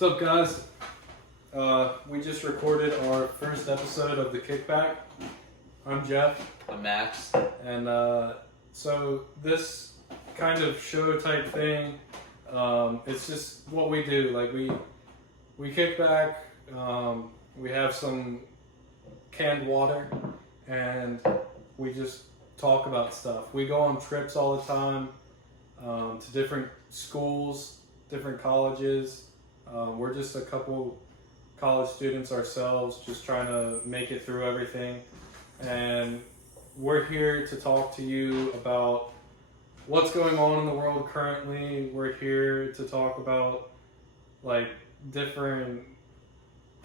What's up, guys? We just recorded our first episode of the Kickback. I'm Jeff. I'm Max. And so this kind of show type thing, it's just what we do. Like we kick back, we have some canned water, and we just talk about stuff. We go on trips all the time to different schools, different colleges. We're just a couple college students ourselves, just trying to make it through everything. And we're here to talk to you about what's going on in the world currently. We're here to talk about like different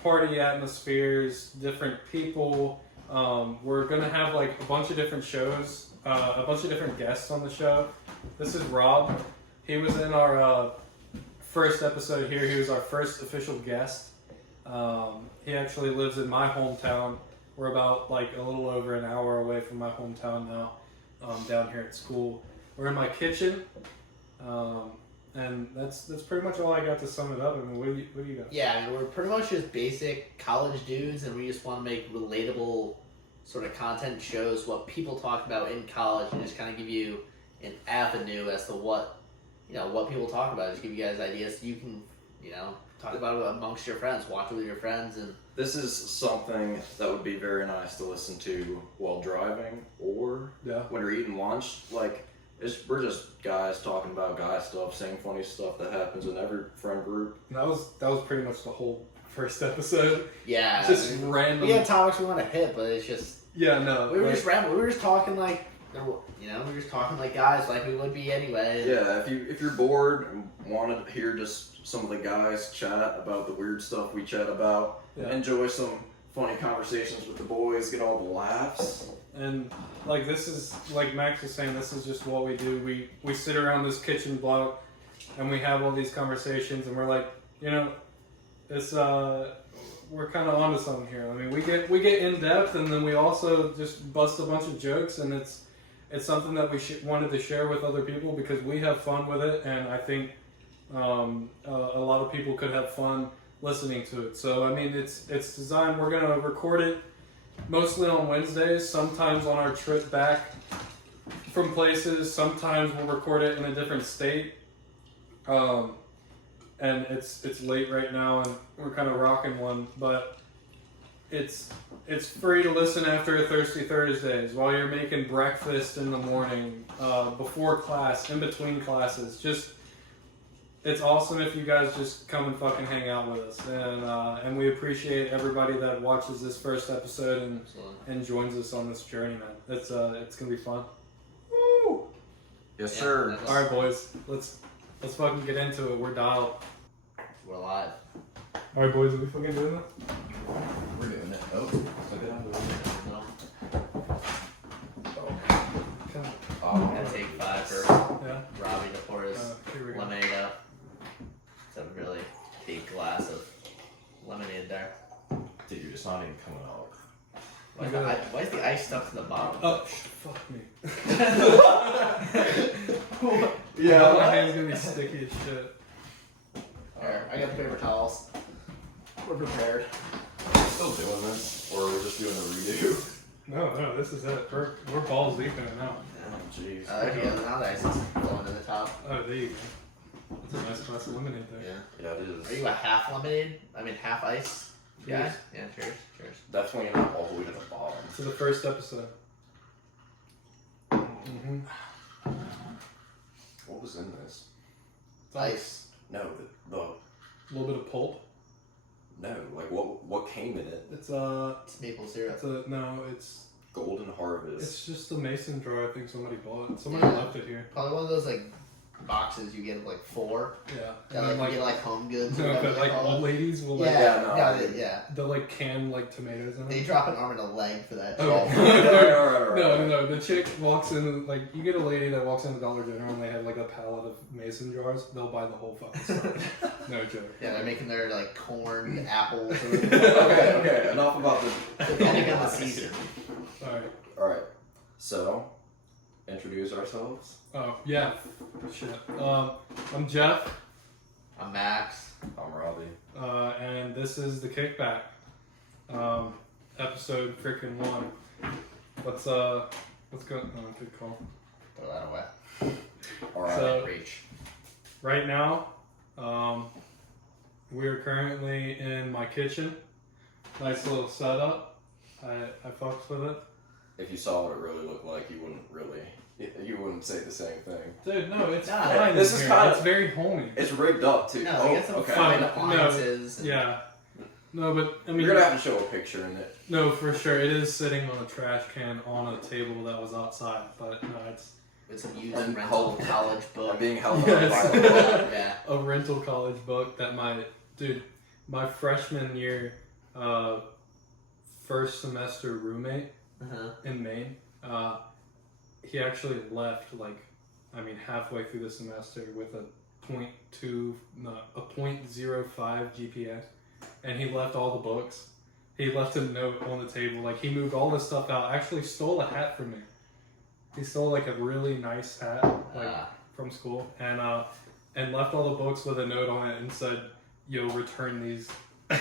party atmospheres, different people. We're gonna have like a bunch of different shows, a bunch of different guests on the show. This is Rob. He was in our first episode here. He was our first official guest. He actually lives in my hometown. We're about like a little over an hour away from my hometown now, down here at school. We're in my kitchen, and that's pretty much all I got to sum it up. I mean, what do you got? Yeah, I mean, we're pretty much just basic college dudes, and we just want to make relatable sort of content shows what people talk about in college, and just kind of give you an avenue as to what people talk about. Just give you guys ideas so you can, talk about it amongst your friends, watch it with your friends, and this is something that would be very nice to listen to while driving or when you're eating lunch. Like, we're just guys talking about guy stuff, saying funny stuff that happens in every friend group. That was pretty much the whole first episode. Yeah, just random. We had topics we want to hit, but it's just we were just random. We were just talking like. We were just talking like guys, like we would be anyway. Yeah, if you're bored and want to hear just some of the guys chat about the weird stuff we chat about, enjoy some funny conversations with the boys, get all the laughs. And like this is, like Max was saying, this is just what we do. We sit around this kitchen block and we have all these conversations, and we're like, it's we're kind of onto something here. I mean, we get in depth, and then we also just bust a bunch of jokes, and it's something that we wanted to share with other people because we have fun with it, and I think a lot of people could have fun listening to it. So I mean, it's designed. We're gonna record it mostly on Wednesdays. Sometimes on our trip back from places. Sometimes we'll record it in a different state. And it's late right now, and we're kind of rocking one, but it's free to listen after a Thirsty Thursdays, while you're making breakfast in the morning, before class, in between classes. Just, it's awesome if you guys just come and fucking hang out with us, and we appreciate everybody that watches this first episode and joins us on this journey, man. It's gonna be fun. Woo! Yes, sir. All right, boys, let's fucking get into it. We're dialed. We're live. All right, boys, are we fucking doing this? We're doing it. Oh, okay. I'm gonna take 5 for Robbie to pour his lemonade up. It's a really big glass of lemonade there. Dude, it's not even coming out. Why is the ice stuck to the bottom? Oh, fuck me. Yeah, my hand's gonna be sticky as shit. Here, I got the paper towels. We're prepared. Still doing this, or we're just doing a redo? No, this is it. We're balls deep in it now. Oh, jeez. Now the ice is going to the top. Oh, there you go. That's a nice glass of lemonade there. Yeah, it is. Are you a half lemonade? I mean, half ice guy? Yeah, cheers. Definitely not all the way to the bottom. To the first episode. Mm-hmm. What was in this? Ice. No, the A little bit of pulp. no, like what came in it? It's maple syrup. It's Golden Harvest. It's just a mason jar. I think somebody bought. Somebody left it here. Probably one of those like boxes you get like 4. Yeah. That like you get like home goods. No, but like old ladies will like. Yeah. They'll like can like tomatoes in it. They drop an arm and a leg for that. Oh. Right. No. The chick walks in, like, you get a lady that walks in the Dollar General and they have like a pallet of mason jars. They'll buy the whole fucking stuff. No joke. Yeah, they're making their like corn, apples. Okay. Enough about this. Depending on the season. All right. So, introduce ourselves. Oh yeah. Shit. I'm Jeff. I'm Max. I'm Robbie. And this is the Kickback. Episode freaking 1. Let's go. Oh, good call. Throw that away. Alright. So, Reach. right now, we're currently in my kitchen. Nice little setup. I fucked with it. If you saw what it really looked like, you wouldn't say the same thing. Dude, no, it's Nah, fine. this is kinda- It's very homey. It's rigged up too. No, we got some okay. fine No, appliances. and- Yeah. No, but I mean, You're gonna have to show a picture in it. no, for sure. It is sitting on a trash can on a table that was outside, but no, it's With some used And rental college book. I'm being held Yes. up by the wall. Yeah. a rental college book that my freshman year, first semester roommate Uh-huh. in Maine, he actually left halfway through the semester with a 0.05 GPA, and he left all the books. He left a note on the table, like he moved all this stuff out. Actually, stole a hat from me. He stole like a really nice hat, from school, and left all the books with a note on it and said, "Yo, return these." I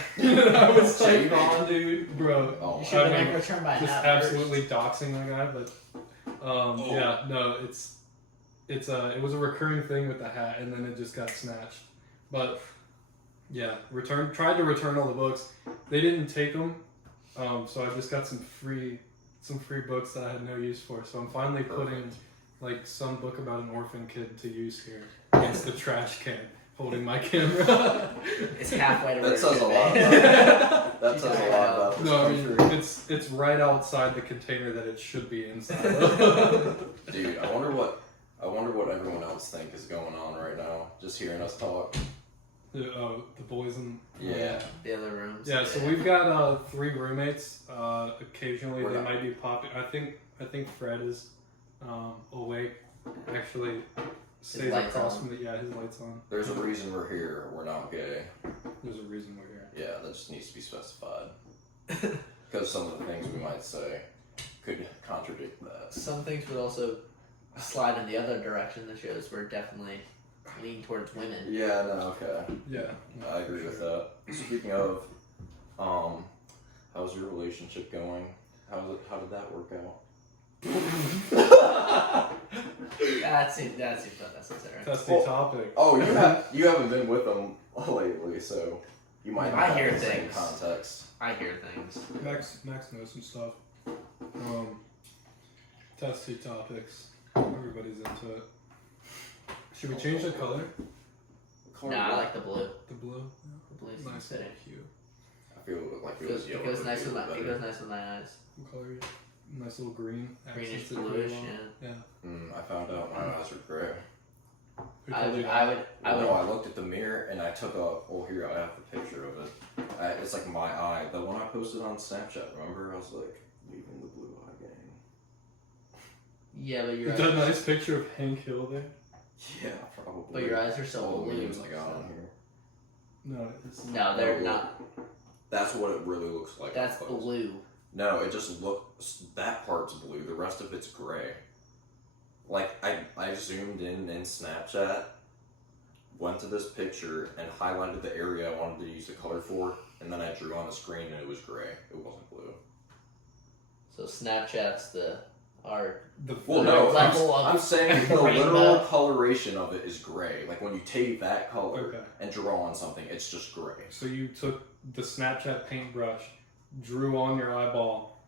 was like, Check. dude, bro. Oh, You should have I been mean, like returned by just now. absolutely doxing the guy, but yeah, no, it was a recurring thing with the hat, and then it just got snatched. But yeah, tried to return all the books. They didn't take them, so I just got some free books that I had no use for. So I'm finally putting like some book about an orphan kid to use here against the trash can, holding my camera. It's halfway to where That it says a should lot. be. That says a lot about this No, I mean country. it's right outside the container that it should be inside. Dude, I wonder what everyone else think is going on right now. Just hearing us talk. The boys in Yeah. The other rooms. Yeah, so we've got 3 roommates. Occasionally We're they not- might be popping. I think Fred is awake. Actually, stays lights across on. from his lights on. There's a reason we're here. We're not gay. There's a reason we're here. Yeah, that just needs to be specified. Because some of the things we might say could contradict that. Some things would also slide in the other direction. The shows were definitely lean towards women. Yeah, no, okay. Yeah, I agree with that. Speaking of, how's your relationship going? How did that work out? That seems unnecessary. testy Well, topic. Oh, you haven't been with them lately, so you might not I have hear the same things. context. I hear things. Max knows some stuff. Testy topics. Everybody's into it. Should we change the color? No, I like the blue. The blue. The blue seems Nice fitting. hue. I feel like It goes nice with my. It goes nice with my eyes. What color? Are you? Nice little green. Greenish, accents it bluish. pretty well. Yeah. I found out my eyes are gray. Who I told would. you? I would. I No, would. I looked at the mirror and I took a. Oh, here I have the picture of it. It's like my eye. The one I posted on Snapchat. Remember? I was like, leaving the blue eye gang. Yeah, but your Is that a eyes. nice picture of Hank Hill there? Yeah, probably. But your eyes are so All the blue. memes I got on here. No, it's No, they're No, not. That's what it really looks like. That's up close. blue. No, it just looks. That part's blue. The rest of it's gray. Like I zoomed in Snapchat, went to this picture and highlighted the area I wanted to use the color for, and then I drew on the screen and it was gray. It wasn't blue. So Snapchat's our. Well, The no, level of I'm saying the rainbow. literal coloration of it is gray. Like when you take that color Okay. and draw on something, it's just gray. So you took the Snapchat paintbrush, drew on your eyeball,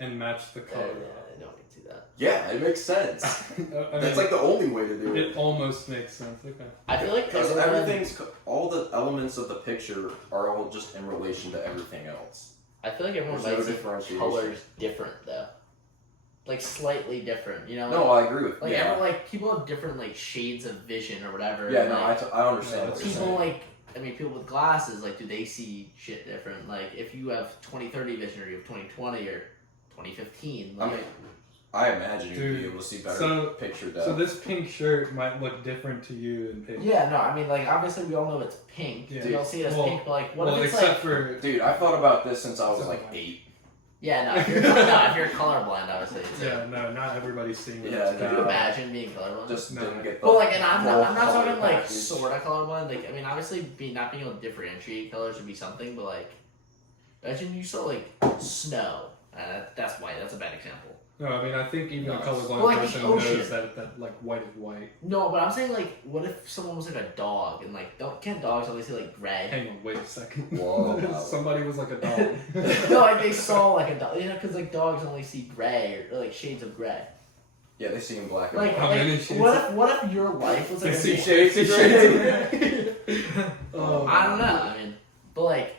and matched the Yeah, color. I don't need to do that. Yeah, it makes sense. That's like the only way to do it. It almost makes sense. Okay. I feel like Because everyone- everything's, all the elements of the picture are all just in relation to everything else. I feel like everyone There's no likes differentiation. colors different though. Like slightly different, you know? No, I agree with Like yeah. everyone, like people have different like shades of vision or whatever. Yeah, and, no, like, I understand Yeah, what you're people saying. like I mean people with glasses, like do they see shit different? Like if you have 20/30 vision or you have 20/20 or 20/15, I like mean, I imagine you'd Dude, be able to see better so- picture depth. So this pink shirt might look different to you in pink. yeah, no, I mean like obviously we all know it's pink. Yeah. We all see it as Well- pink, but like what well, if it's except like for Dude, I thought about this since I was Except like for- 8. Yeah, no, if you're colorblind, obviously. Yeah, no, not everybody's seeing it. Yeah, Can you imagine being colorblind? Just didn't get the Well, like, and I'm not full talking color like package. sort of colorblind. Like, I mean, obviously, not being able to differentiate colors would be something, but like, imagine you saw like snow. That's white. That's a bad example. No, I mean, I think even a colorblind Well, like person the ocean. knows that like white is white. No, but I'm saying like, what if someone was like a dog and like, can't dogs always see like gray? Hang on, wait a second. Whoa. Somebody was like a dog. No, like they saw like a dog, because like dogs only see gray or like shades of gray. Yeah, they see in black and Like, white. How many shades what if your life was like They a see shades of gray. Oh, I don't know. I mean, but like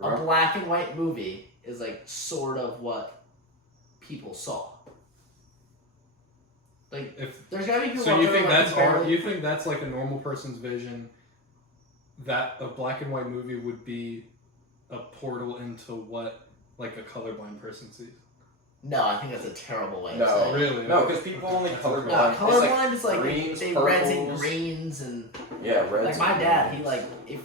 a Right. black and white movie is like sort of what people saw. Like, If there's gotta be people. so, out you there think like that's barely- you think that's like a normal person's vision? That a black and white movie would be a portal into what like a colorblind person sees. No, I think that's a terrible way. No, to say it. Really? No, because people only That's colorblind. No, It's colorblind is like greens, they reds and purples. greens and Yeah, reds. like my and dad. He greens. like if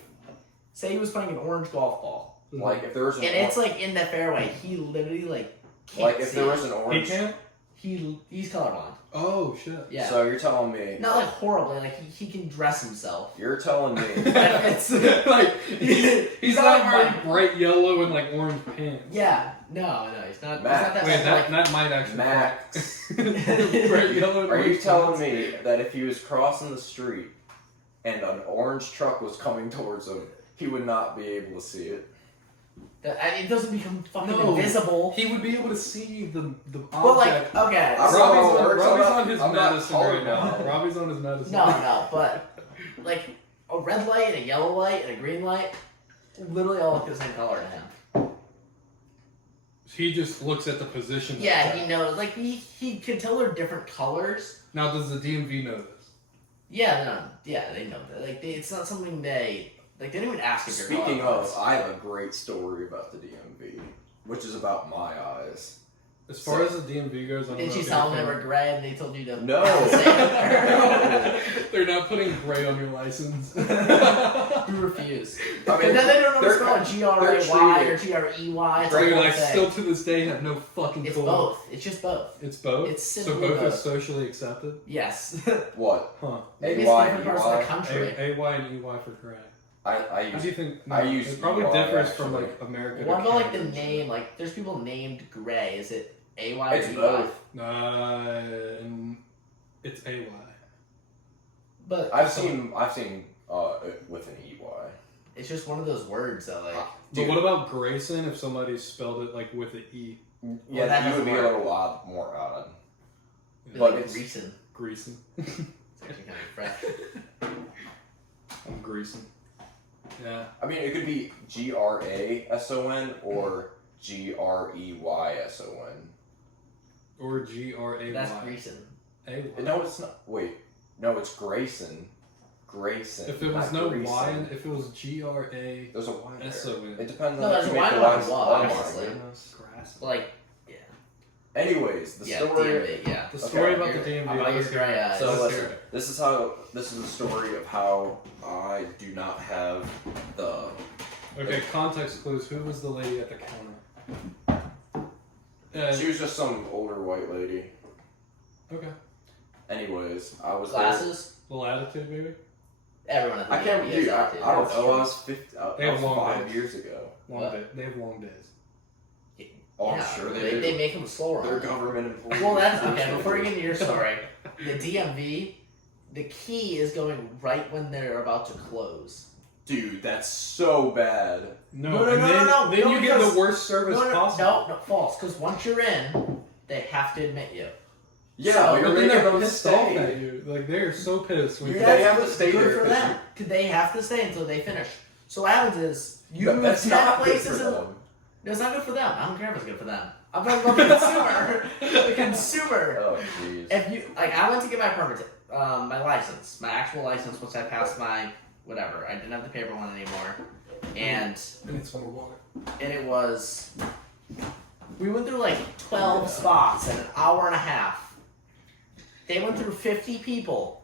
say he was playing an orange golf ball Like if there was an and it's like in the fairway, he literally like can't like if see there it. was an He orange. can't. He's colorblind. Oh shit. Yeah. So you're telling me? Not like horribly. Like he can dress himself. You're telling me? It's like he's not wearing bright yellow and like orange pants. Yeah. No, he's not. Matt. He's not Wait, that. that might actually. Max. Bright yellow. And Are you orange telling pants. me that if he was crossing the street and an orange truck was coming towards him, he would not be able to see it? It doesn't become fucking No. invisible. He would be able to see the object. But like, okay. I'm so- not- Robbie's I'm on his I'm not medicine right now. colorblind. Robbie's on his medicine. No, but like a red light and a yellow light and a green light, literally all look the same color to him. He just looks at the position. that Yeah, it's he at. knows. Like he can tell they're different colors. Now, does the DMV know this? Yeah, no, yeah, they know that. Like it's not something they like. They don't even ask if you're Speaking colorblind. of, I have a great story about the DMV, which is about my eyes. As far as the DMV goes, I don't Did know you if tell them they anything- were gray and they told you to No. They're not putting gray on your license. You refuse. I And mean, then they don't know they're- what's called GRAY or treated- GREY. It's Dude, like I one thing. still to this day have no fucking It's clue. both. It's just both. It's both? It's so simply both both. is socially accepted? Yes. What? Huh. Maybe it's AY, different parts of the EY? country. AY and EY for gray. I How use do you think? I use it probably EY, differs from actually. like America. What to about like the Canada. name? Like, there's people named Gray. Is it AY It's or EY? both. And it's AY. But I've seen it with an EY. it's just one of those words that like. But Dude, what about Grayson if somebody spelled it like with an E? yeah, that you would doesn't be a work. little odd, more odd. Like it's- Greason. Greason. It's actually kind of fresh. I'm Greason. Yeah. I mean, it could be GRASON or GREYSON. Or GRAY. That's Greason. AY. No, it's not. Wait, no, it's Grayson. Grayson. If it was not no Grayson. Y, if it was GRASON. There's a Y there. SON. It depends No, on there's if a you Y make the and a Y's. Y, Oh my obviously. goodness. Like, Anyways, the yeah, story. DMV, yeah. The story Okay, about the here- DMV. about your let's hear gray it. eyes. So Let's listen, hear it. this is the story of how I do not have the. Okay, context clues. Who was the lady at the counter? She was just some older white lady. Okay. Anyways, I was Glasses? Little attitude, maybe? Everyone at the there. I can't. DMV Dude, is I active. don't That's know. true. I was 50. They I have was long 5 days. years ago. Long What? day. They have long days. Oh, Yeah, I'm sure they, they do. they make them slower. They're government employees. Well, that's I'm okay. sure Before they you do. get into your story, the DMV, the key is going right when they're about to close. Dude, that's so bad. No, No, no, and no, then, no, no, then no, you get because- the worst service possible. No, false. Because once you're in, they have to admit you. Yeah, So- but But you're then making they're them pissed off stay. at you. Like, they're so pissed. When You you They That's have to stay good there for 'cause them. They have to stay until they finish. So what happens is you But move that's 10 not good for places. them. No, it's not good for them. I don't care if it's good for them. I'm talking about the consumer. The consumer. Oh, jeez. If you like, I went to get my permit, my license, my actual license. Once I passed my whatever, I didn't have the paper one anymore, and I need some more water. it was. We went through like 12 spots in an hour and a half. They went through 50 people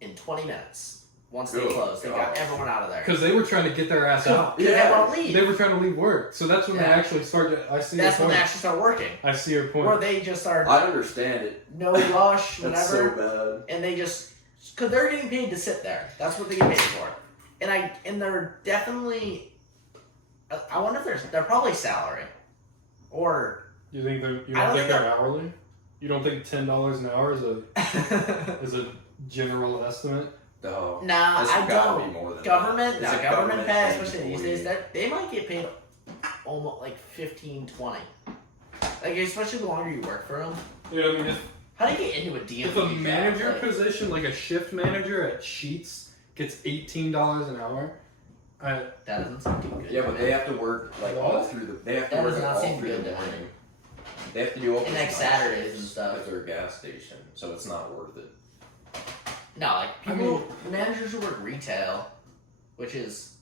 in 20 minutes. once they closed. They got everyone out of there. Because they were trying to get their ass out. Yeah, they won't leave. They were trying to leave work. So that's when they actually started. I see. That's when they actually start working. I see your point. Or they just start. I understand it. No rush, whatever. That's so bad. And they just, because they're getting paid to sit there. That's what they get paid for. And they're definitely. I wonder if they're probably salary, or. You think they're hourly? You don't think $10 an hour is a general estimate? No. Nah, I don't. Be more than government pay, employee. especially these days, they might get paid almost like 15, 20. Like, especially the longer you work for them. Yeah, I mean, how do you get into a DMV? If a manager position, like a shift manager at Sheetz, gets $18 an hour, that doesn't sound too good. Yeah, but they have to work like all through the. They have to work all through the morning. They have to do and like Saturdays and stuff at their gas station, so it's not worth it. No, like people, managers who work retail, which is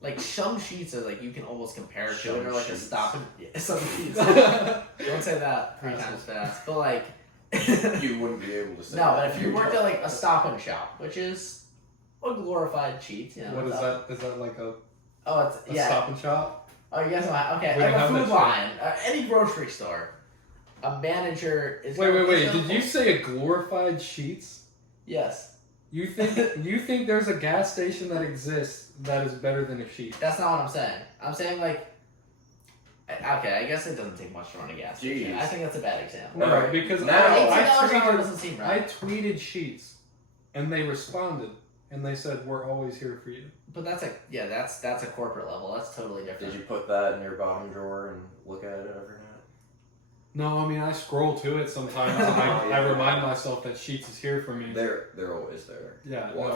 like some Sheets are like you can almost compare to it, or like a stop and some Sheets. Don't say that 3 times fast, but like you wouldn't be able to say. No, but if you worked at like a Stop and Shop, which is a glorified Sheets, you know. What is that? Is that like a Stop and Shop? Oh, you guys know? Okay, like a food line, any grocery store. A manager is. Wait! Did you say a glorified Sheetz? Yes. You think there's a gas station that exists that is better than a Sheetz? That's not what I'm saying. I'm saying like. Okay, I guess it doesn't take much to run a gas station. I think that's a bad example. No, right, because $18 an hour doesn't seem right. I tweeted Sheetz, and they responded, and they said, "We're always here for you." But that's a corporate level. That's totally different. Did you put that in your bottom drawer and look at it every night? No, I mean I scroll to it sometimes, and I remind myself that Sheetz is here for me. They're always there. Yeah, no,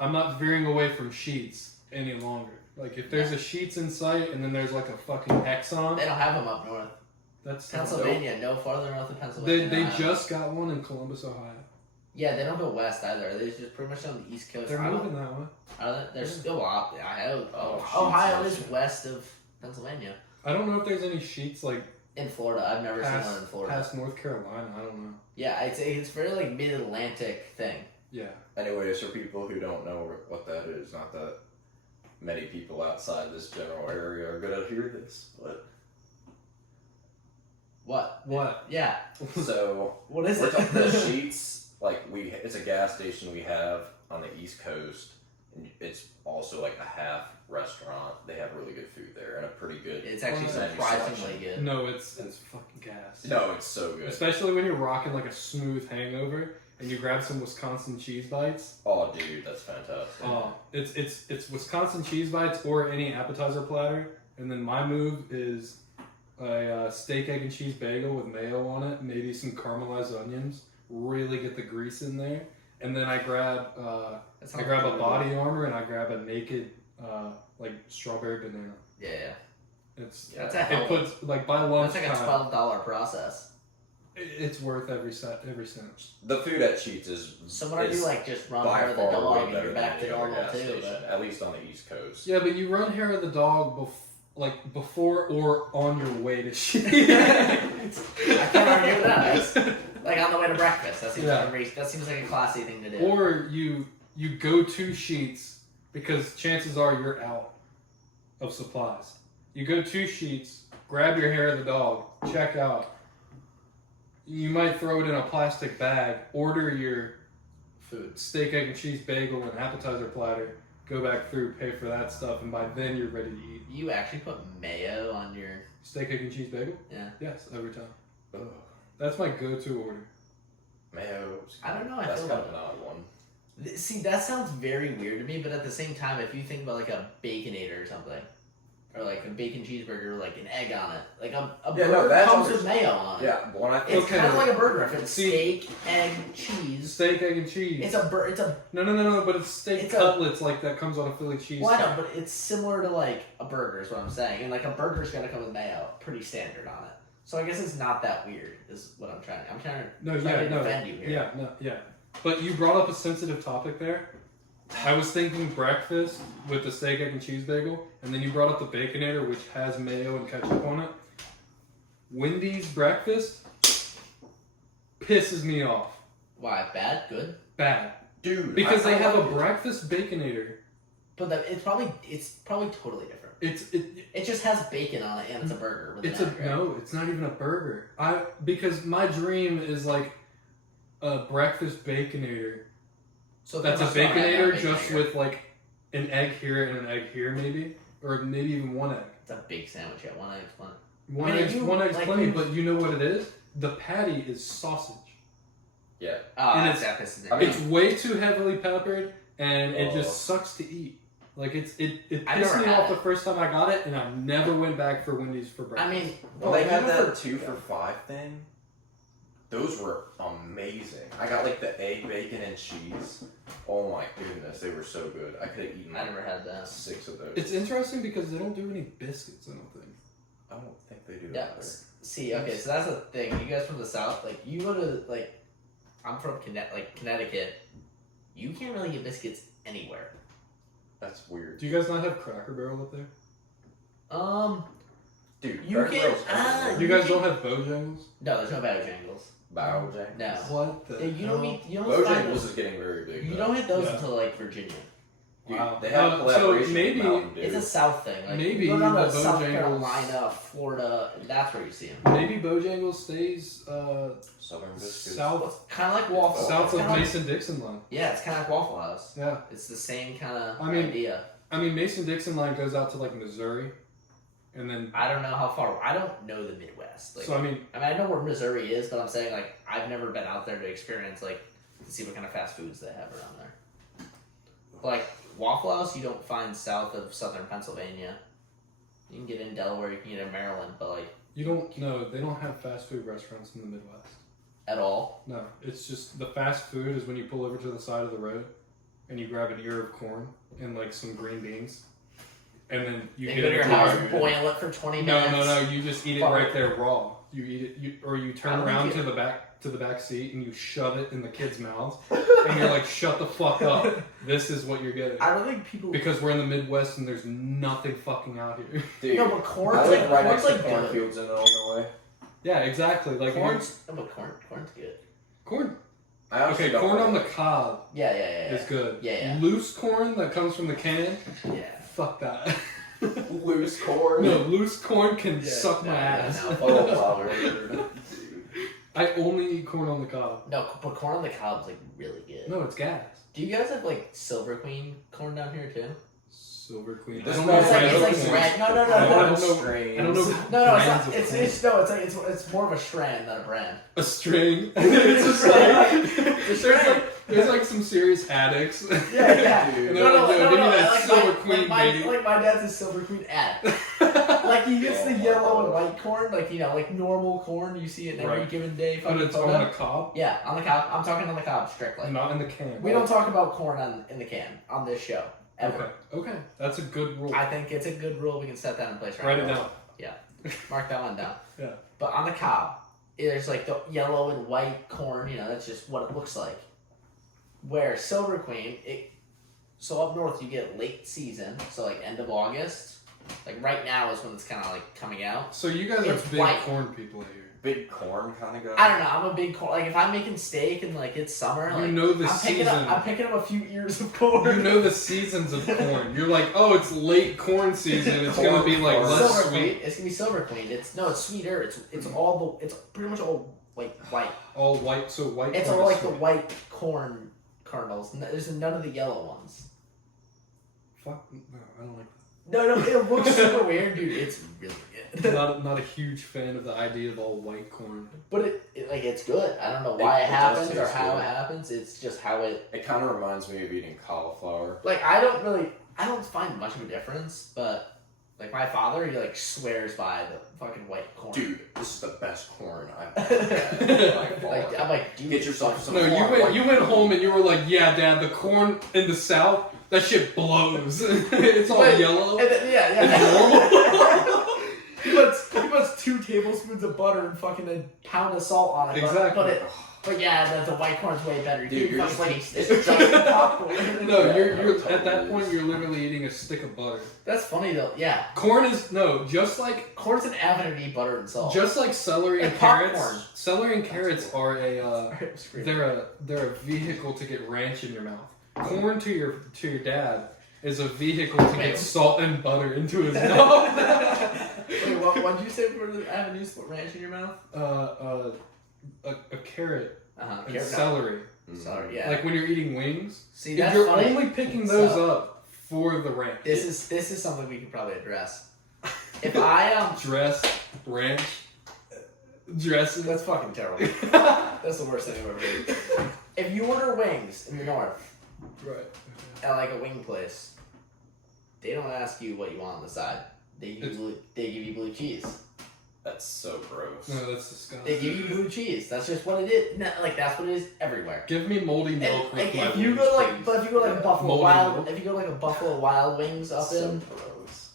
I'm not veering away from Sheetz any longer. Like if there's a Sheetz in sight, and then there's like a fucking Exxon. They don't have them up north. That's Pennsylvania, no farther north than Pennsylvania. They just got one in Columbus, Ohio. Yeah, they don't go west either. They're just pretty much on the east coast. They're moving that way. Are they? They're still up. Ohio is west of Pennsylvania. I don't know if there's any Sheetz like in Florida. I've never seen one in Florida. Past North Carolina, I don't know. Yeah, it's very like mid-Atlantic thing. Yeah. Anyways, for people who don't know what that is, not that many people outside this general area are gonna hear this, but what? Yeah. So what is we're it? talking the Sheetz, like it's a gas station we have on the East Coast, and it's also like a half restaurant. They have really good food there and a pretty good. It's actually surprisingly good. No, it's fucking gas. No, it's so good. Especially when you're rocking like a smooth hangover and you grab some Wisconsin cheese bites. Oh, dude, that's fantastic. Oh, it's Wisconsin cheese bites or any appetizer platter, and then my move is a steak, egg, and cheese bagel with mayo on it, maybe some caramelized onions. Really get the grease in there, and then I grab a Body Armor and I grab a naked like strawberry banana. Yeah. It puts like by lunchtime. That's like a $12 process. It's worth every cent. The food at Sheetz is so whenever you like just run hair of the dog and you're back to normal too. At least on the East Coast. Yeah, but you run hair of the dog before or on your way to Sheetz. I can't argue with that. That's, like on the way to breakfast. That seems like a classy thing to do. Or you go to Sheetz because chances are you're out of supplies. You go to Sheetz, grab your hair of the dog, check out. You might throw it in a plastic bag, order your food, steak, egg, and cheese bagel, and appetizer platter, go back through, pay for that stuff, and by then you're ready to eat. You actually put mayo on your... Steak, egg, and cheese bagel? Yeah. Yes, every time. Ugh. That's my go-to order. Mayo. I don't know. That's kind of an odd one. See, that sounds very weird to me, but at the same time, if you think about like a Baconator or something, or like a bacon cheeseburger with like an egg on it, like a burger comes with mayo on it. Yeah, but when it's kind of like a burger. If it's steak, egg, cheese. Steak, egg, and cheese. It's a. No, but it's steak cutlets like that comes on a Philly cheese. Well, I know, but it's similar to like a burger is what I'm saying, and like a burger's gotta come with mayo, pretty standard on it. So I guess it's not that weird, is what I'm trying to defend you here. Yeah. But you brought up a sensitive topic there. I was thinking breakfast with the steak, egg, and cheese bagel, and then you brought up the Baconator, which has mayo and ketchup on it. Wendy's breakfast pisses me off. Why? Bad? Good? Bad. Dude, Because they have a like it. breakfast baconator. But it's probably totally different. It just has bacon on it and it's a burger. With it's an egg, right? no, it's not even a burger. Because my dream is like a breakfast baconator. So That's a pretty much not baconator that just Baconator. with like an egg here and an egg here, maybe, or maybe even one egg. It's a big sandwich. Yeah, one egg's plenty. One egg's plenty, but you know what it is? The patty is sausage. Yeah. Oh, And that pisses me I mean, It's way too heavily peppered, and it just sucks to eat. Like it I've pissed never me had off it. the first time I got it, and I never went back for Wendy's for breakfast. I mean, Well, they had even that 2 for $5 thing. Those were amazing. I got like the egg, bacon, and cheese. Oh my goodness, they were so good. I could have eaten I like never had that. 6 of those. It's interesting because they don't do any biscuits. I don't think. I don't think they do Yeah. that. See, okay, so that's the thing. You guys from the South, like, you go to, like, I'm from Connecticut. You can't really get biscuits anywhere. That's weird. Do you guys not have Cracker Barrel up there? Dude, You Cracker can- Barrel's ah, everywhere. You guys don't have Bojangles? No, there's no Bojangles. Bojangles? No. What the? Yeah, you don't hell? eat. You don't find Bojangles those. is getting very big. You though. don't hit those Yeah. until like Virginia. Dude, Wow. they have So collaboration maybe- with Mountain Dew. It's a South thing. Like, Maybe you go down the to South Bojangles- Carolina, Florida, that's where you see them. Maybe Bojangles stays Southern biscuits. south It's kind of like Waffle. south it's of kinda like- Mason-Dixon line. Yeah, it's kind of like Waffle House. Yeah, It's the same kind of I mean- idea. I mean Mason-Dixon line goes out to like Missouri, and then I don't know how far. I don't know the Midwest. Like, so I mean I know where Missouri is, but I'm saying like I've never been out there to experience to see what kind of fast foods they have around there. Like Waffle House, you don't find south of southern Pennsylvania. You can get in Delaware, you can get in Maryland, but like you don't know they don't have fast food restaurants in the Midwest. at all. No, it's just the fast food is when you pull over to the side of the road, and you grab an ear of corn and like some green beans, and then you They get go to your it house, delivered. boil it for 20 No, minutes. no, you just eat it Fuck. right there raw. You eat it, or you I turn don't around think to the back seat and you shove it in the kids' mouths, and you're like, "Shut the fuck up! This is what you're getting." I don't think people. Because we're in the Midwest and there's nothing fucking out here. Dude, No, but corn's I like live right next to good. cornfields in Illinois. Yeah, exactly. Like Corn's good. corn. I honestly Okay, don't corn on like the cob Yeah. is good. Yeah. Loose corn that comes from the can, Yeah. fuck that. loose corn. No, loose corn can Yeah, suck my no, ass. no, Oh, no. flour. I only eat corn on the cob. No, but corn on the cob is like really good. No, it's gas. Do you guys have like Silver Queen corn down here too? Silver Queen. This I don't smells know like- brands it's of like corn. red. No, no, no, I no. don't know. Strange. I don't know. No, it's brands not. of It's corn. it's more of a strand than a brand. A string. It's a string. There's like some serious addicts. Yeah. And Dude. they're like, "Yo, give me that like Silver my, Queen, like baby." my dad's a Silver Queen addict. Like he gets the yellow and white corn, like like normal corn you see it every Right. given day. But fucking it's on photo. a cob, Yeah, on the cob. I'm talking on the cob strictly. not in the can. We don't talk about corn in the can on this show ever. Okay, that's a good rule. I think it's a good rule. We can set that in place. Write it now. down. Mark that one down. Yeah. But on the cob, there's like the yellow and white corn. That's just what it looks like. Where Silver Queen, so up north you get late season, so like end of August. Like right now is when it's kind of like coming out. So you guys are It's big white. corn people here. Big corn kind of guy. I don't know. I'm a big corn. Like if I'm making steak and like it's summer, You like know the I'm picking season. up a few ears of corn. You know the seasons of corn. You're like, oh, it's late corn season. It's gonna be like Corn. less Silver sweet. Queen. It's gonna be Silver Queen. It's sweeter. It's pretty much all like white. All white, so white. It's corn all is like the sweet. white corn kernels. There's none of the yellow ones. Fuck, no, I don't like No, it looks super weird, dude. It's really that. good. Not a huge fan of the idea of all white corn. But it's good. I don't know why it It does happens or taste how good. it happens. It's just how it. It kind of reminds me of eating cauliflower. Like I don't find much of a difference. But like my father, he like swears by the fucking white corn. Dude, this is the best corn I've ever had. by far. Like I'm like, dude, Get yourself some No, corn. you went home and you were like, yeah, Dad, the corn in the South, that shit blows. It's all But- yellow. And then, yeah. It's normal. He puts 2 tablespoons of butter and fucking a pound of salt on it. Exactly. But yeah, the white corn's way better. Dude, you're fucking just like- taste it's it. just- popcorn. No, Yeah, you're totally at that is. point you're literally eating a stick of butter. That's funny though. Yeah, Corn is just like corn's an avenue to eat butter and salt. celery and And carrots. popcorn. Celery and carrots are a Scream. they're a vehicle to get ranch in your mouth. Corn to your dad is a vehicle to get salt and butter into his mouth. Wait, what did you say for the avenues for ranch in your mouth? A carrot and Carrot, celery. no. Sorry, yeah. Like when you're eating wings, See, that's you're funny. only picking those So- up for the ranch. This is something we could probably address. If I Dress, ranch, dressing. that's fucking terrible. That's the worst thing I've ever heard. If you order wings in the north Right. at like a wing place, they don't ask you what you want on the side. They give you blue cheese. That's so gross. No, that's disgusting. They give you blue cheese. That's just what it is. Like that's what it is everywhere. Give me moldy And, milk with like, my if you wings, go like, please. but if you go like Yeah. Buffalo Moldy Wild, milk. if you go like a Buffalo Wild Wings up so in gross.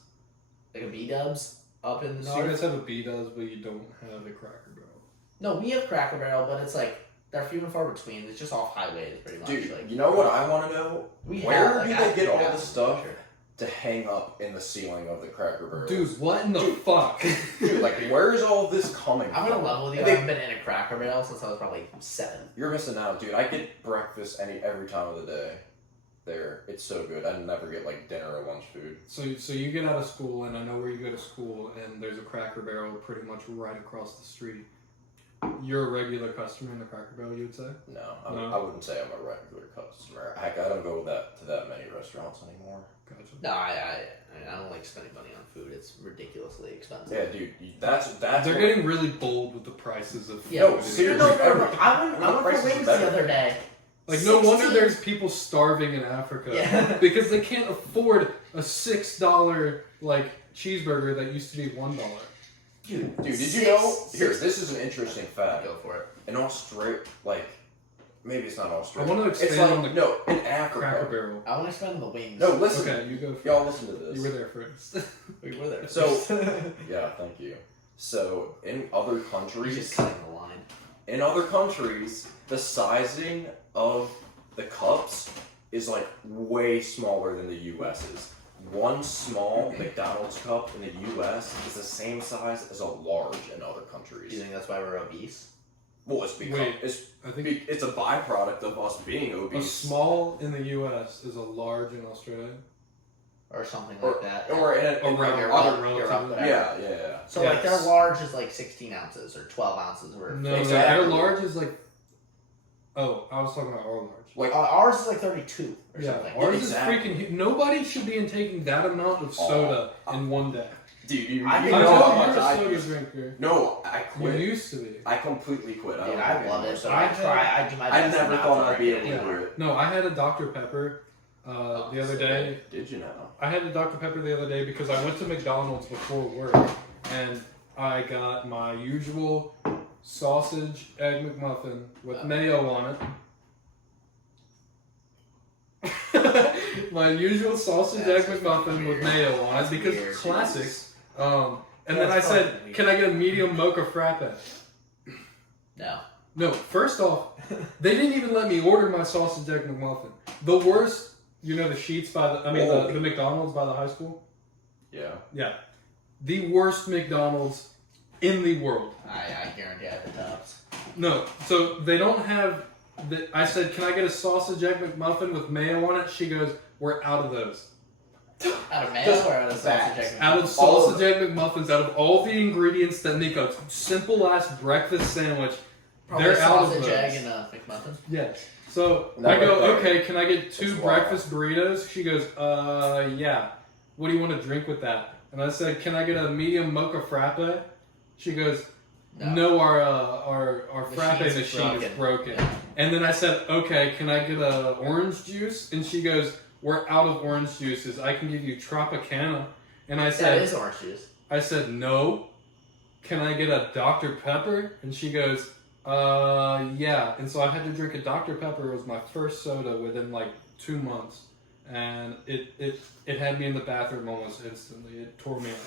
like a B Dubs up in the So you north. guys have a B-Dubs, but you don't have a Cracker Barrel. No, we have Cracker Barrel, but it's like they're few and far between. It's just off highways, pretty much. Dude, like you know what I want to know? we Where have, like, do they get all yeah, this stuff sure. to hang up in the ceiling of the Cracker Barrel? Dude, what in the Dude. fuck? Dude, like, where's all this coming I'm from? gonna level with you. And I they- haven't been in a Cracker Barrel since I was probably 7. You're missing out, dude. I get breakfast every time of the day. There, it's so good. I never get like dinner or lunch food. So you get out of school, and I know where you go to school, and there's a Cracker Barrel pretty much right across the street. You're a regular customer in the Cracker Barrel, you would say? No, No? I wouldn't say I'm a regular customer. Heck, I don't go to that many restaurants anymore. Gotcha. No, I don't like spending money on food. It's ridiculously expensive. Yeah, dude, that's They're what- getting really bold with the prices of food. Yeah, No, in seriously. here. No. I went The for price is wings better. the other day. Like, no wonder 16 there's people starving in Africa. Yeah. Because they can't afford a $6, like, cheeseburger that used to be $1. Dude, Dude, did you six- know? Here, six- this is an interesting fact. Go for it. In Australia, like, maybe it's not Australia. I wanna It's expand like, on the no, in Cracker Africa. Barrel. I want to spend the wings. No, listen. Okay, you go first. Y'all listen to this. You were there first. we were there. So, yeah, thank you. So, in other You're countries, just cutting the line. the sizing of the cups is like way smaller than the U.S.'s. One small McDonald's cup in the U.S. is the same size as a large in other Do you countries. think that's why we're obese? Well, it's because Wait, it's I think it's a byproduct of us being a obese. small in the U.S. is a large in Australia. Or something Or- like that. Or in Around Europe, other, Europe, whatever. yeah. So like their Yes. large is like 16 ounces or 12 ounces or No, Exactly. their large is like. Oh, I was talking about our large. Like ours is like 32 or Yeah, something. ours Exactly. is freaking huge. Nobody should be intaking that amount of soda in one day. dude, you I know think I know know how you're much a I soda use. drinker. No, I You quit. used to be. I completely quit. Dude, don't I drink love anymore. it. So I I try. I do my I best. never not thought to I'd be drink able it to anymore. do it. No, I had a Dr. Pepper the other day. Did you know? I had a Dr. Pepper the other day because I went to McDonald's before work and I got my usual sausage egg McMuffin with mayo on it. My usual sausage That's egg McMuffin with weird. mayo on it That's because weird. it's classics. And then I That's said, fucking "Can I get a medium mocha frappe?" No. No, first off, they didn't even let me order my sausage egg McMuffin. The worst, you know, the Sheets by the McDonald's by the high school. Yeah. Yeah, the worst McDonald's in the world. I guarantee I have the tops. No, so they don't have. I said, "Can I get a sausage egg McMuffin with mayo on it?" She goes, "We're out of those. Out of mayo Just or out of facts. sausage egg? Out of All of sausage egg McMuffins, out of all the ingredients that make a simple ass breakfast sandwich, Probably they're out of sausage, those." egg, and a McMuffin. Yes. So No, I go, right there. "Okay, can I get 2 That's wild. breakfast burritos?" She goes, yeah. What do you want to drink with that?" And I said, "Can I get a medium mocha frappe?" She goes, "No, our frappe Machine's machine is broken." Yeah. And then I said, "Okay, can I get a orange juice?" And she goes, "We're out of orange juices. I can give you Tropicana." And I That said, is orange juice. "No. Can I get a Dr. Pepper?" And she goes, yeah. And so I had to drink a Dr. Pepper. It was my first soda within like 2 months. And it had me in the bathroom almost instantly. It tore me up.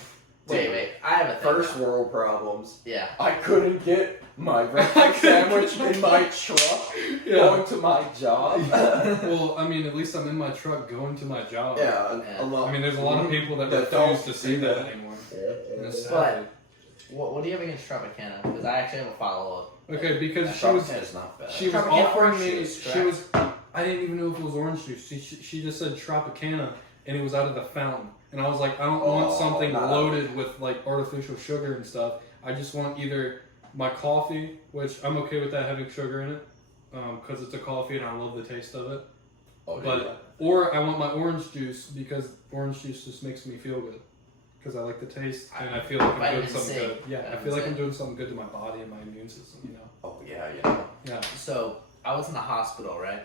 Wait. I have a thing. First now. world problems. Yeah. I couldn't get my breakfast sandwich in my truck going to my job. Well, I mean, at least I'm in my truck going to my job. Yeah, Yeah. a lot. I mean, there's a lot of people that That refuse don't to see do that that. anymore. But Sadly. what do you have against Tropicana? Because I actually have a follow up. Okay, because Tropicana's not bad. she was Tropicana offering orange me. juice, She correct? was. I didn't even know if it was orange juice. She just said Tropicana, and it was out of the fountain. And I was like, I don't want something no. loaded with like artificial sugar and stuff. I just want either my coffee, which I'm okay with that having sugar in it, because it's a coffee and I love the taste of it. Oh, But or I want my orange juice because orange juice just makes me feel good. Because I like the taste and I feel like I'm doing Vitamin something C. good. Yeah, I Vitamin feel like C. I'm doing something good to my body and my immune system. You know. Oh yeah. Yeah. So I was in the hospital, right?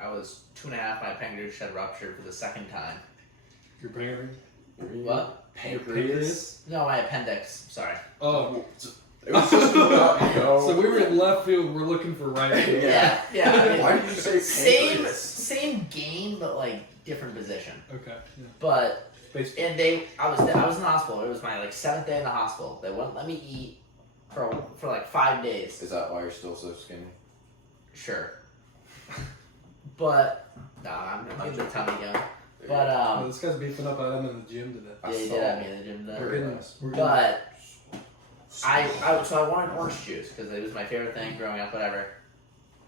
I was 2.5. My pancreas had ruptured for the second time. Your pancreas. What? Pancreas. No, my appendix. Sorry. Oh. It was just about to go. So we were in left field. We're looking for right field. Yeah. I mean, Why did you say pancreas? same game, but like different position. Okay. Yeah. But Basically. and I was in the hospital. It was my like 7th day in the hospital. They wouldn't let me eat for like 5 days. Is that why you're still so skinny? Sure. But I'm getting the tummy going. But Oh, this guy's beefing up at him in the gym today. yeah, he did have me in the gym today. We're getting this. But so I wanted orange juice because it was my favorite thing growing up, whatever.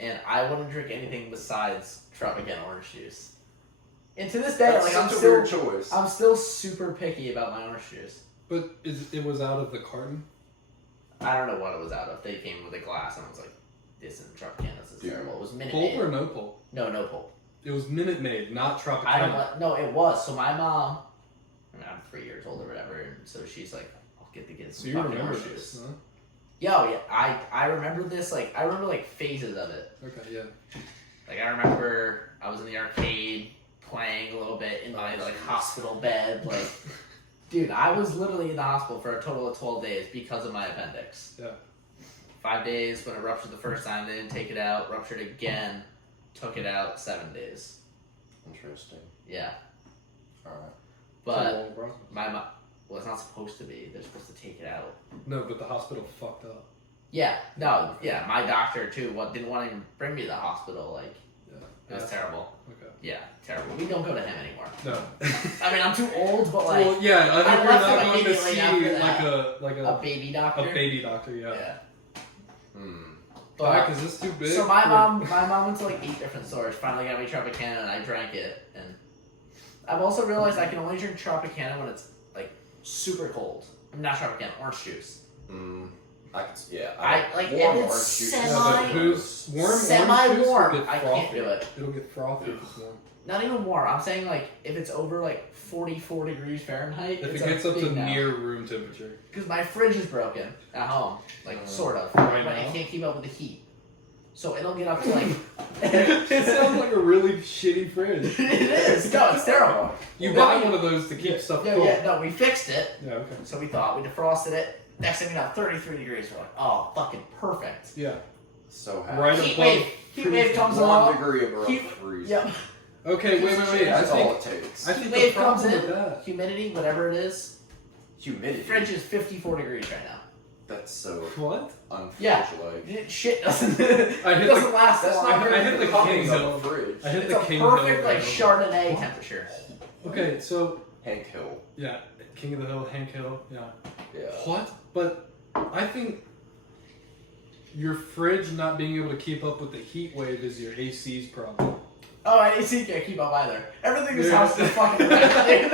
And I wouldn't drink anything besides Tropicana orange juice. And to this day, That's like such I'm a weird choice. I'm still super picky about my orange juice. But it was out of the carton. I don't know what it was out of. They came with a glass, and I was like, "This isn't Tropicana. This is Dude. terrible." It was Minute Pulp Maid. or no pulp? No pulp. It was Minute Maid, not Tropicana. I don't want. No, it was. So my mom. I mean, I'm 3 years old or whatever, and so she's like, "I'll get the kids So some you fucking remember orange this, juice." huh? Yeah. I remember this. Like, I remember like phases of it. Okay, yeah. Like, I remember I was in the arcade playing a little bit in my like hospital bed. Like, dude, I was literally in the hospital for a total of 12 days because of my appendix. Yeah. 5 days when it ruptured the first time, they didn't take it out. Ruptured again, took it out 7 days. Interesting. Yeah, Alright. It's a but long process. my mom. Well, it's not supposed to be. They're supposed to take it out. No, but the hospital fucked up. Yeah, no, yeah. My doctor too. Didn't want to even bring me to the hospital. Like, Yeah. it was terrible. Okay. Yeah, terrible. We don't go to him anymore. No. I mean, I'm too old, but like Well, yeah, I I think we're left not him going to immediately see after like a baby doctor. a baby doctor. Yeah. Yeah. Doc, But is this too big? so my for- mom went to like 8 different stores. Finally got me Tropicana, and I drank it. And I've also realized I can only drink Tropicana when it's like super cold. I mean, not Tropicana, orange juice. I could, yeah. I like warm if orange it's juice. Yeah, semi- but who's warm? orange Semi-warm, juice will get I can't frothy. do it. It'll get frothy if it's warm. Not even warm. I'm saying like if it's over like 44 degrees Fahrenheit. If it's it gets up to no. near room temperature. Because my fridge is broken at home, like sort of, Right but now? it can't keep up with the heat. So it'll get up to like. It sounds like a really shitty fridge. It is. No, it's terrible. You Well, buy we- one of those to keep stuff No, cool. yeah, no, we fixed it. Yeah, okay. So we thought we defrosted it. Next thing we know, 33 degrees. We're like, oh, fucking perfect. Yeah. So happy. Right Heat above. wave. Heat wave comes 1 along. degree above Heat- freeze. Yep. Okay, wait. That's I all think, it takes. I think Heat the wave comes problem in. with that. Humidity, whatever it is. Humidity. Fridge is 54 degrees right now. That's so What? Yeah. unfridge-like. Shit doesn't. I it hit doesn't the- last That's long. not I very hit the coming King of Hill. a fridge. I hit It's the a King perfect Hill like right Chardonnay temperature. now. Okay, so Hank Hill. yeah, King of the Hill, Hank Hill. Yeah. Yeah. What? But I think your fridge not being able to keep up with the heat wave is your AC's problem. Oh, and AC can't keep up either. Everything in this Yeah. house is fucking red.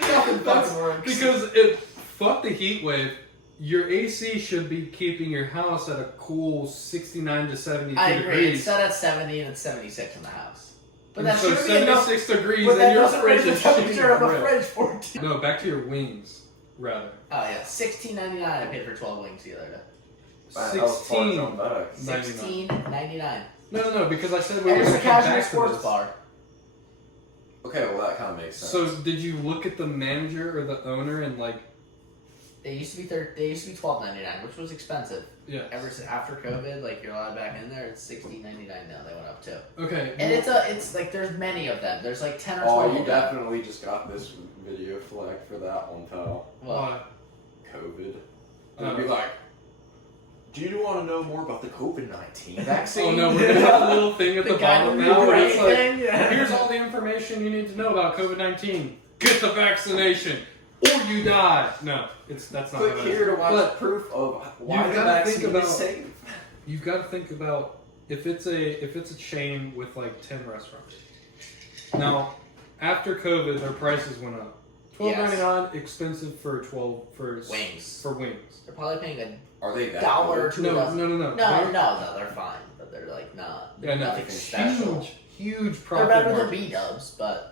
Nothing fucking works. Because if fuck the heat wave, your AC should be keeping your house at a cool 69 to 72 I agree. It's degrees. set at 70 and it's 76 in the house. But And that so shouldn't be enough. 76 degrees But and that your doesn't fridge raise the is temperature of the red. fridge 14. No, back to your wings, rather. Oh yeah, $16.99 I paid for 12 wings the other day. Man, that was far 16. from back. $16.99. No, because I said we And were it's a going to come casual back to sports this. bar. Okay, well that kind of makes sense. So did you look at the manager or the owner and like They used to be $12.99, which was expensive. Yeah. Ever since after COVID, like you're allowed back in there, it's $16.99 now. They went up to. Okay. And it's like there's many of them. There's like 10 or 12. Oh, you of them. definitely just got this video flagged for that one, pal. What? COVID. It'd be like, do you want to know more about the COVID-19 vaccine? Oh no, we're gonna have a little thing at the guy bottom with now the where it's right like, thing? Yeah. here's all the information you need to know about COVID-19. Get the vaccination, or you die. No, that's not. Click how here to watch But proof of why you've the gotta think vaccine about- is safe. You've got to think about if it's a chain with like 10 restaurants. Now, after COVID, their prices went up. $12.99 expensive for Wings. For wings. They're probably paying Are they that $1 or good? two. No, dozen. no, no, no. No, they're fine, but they're like not. Yeah, no. Nothing special. Huge They're profit better than margin. B-dubs, but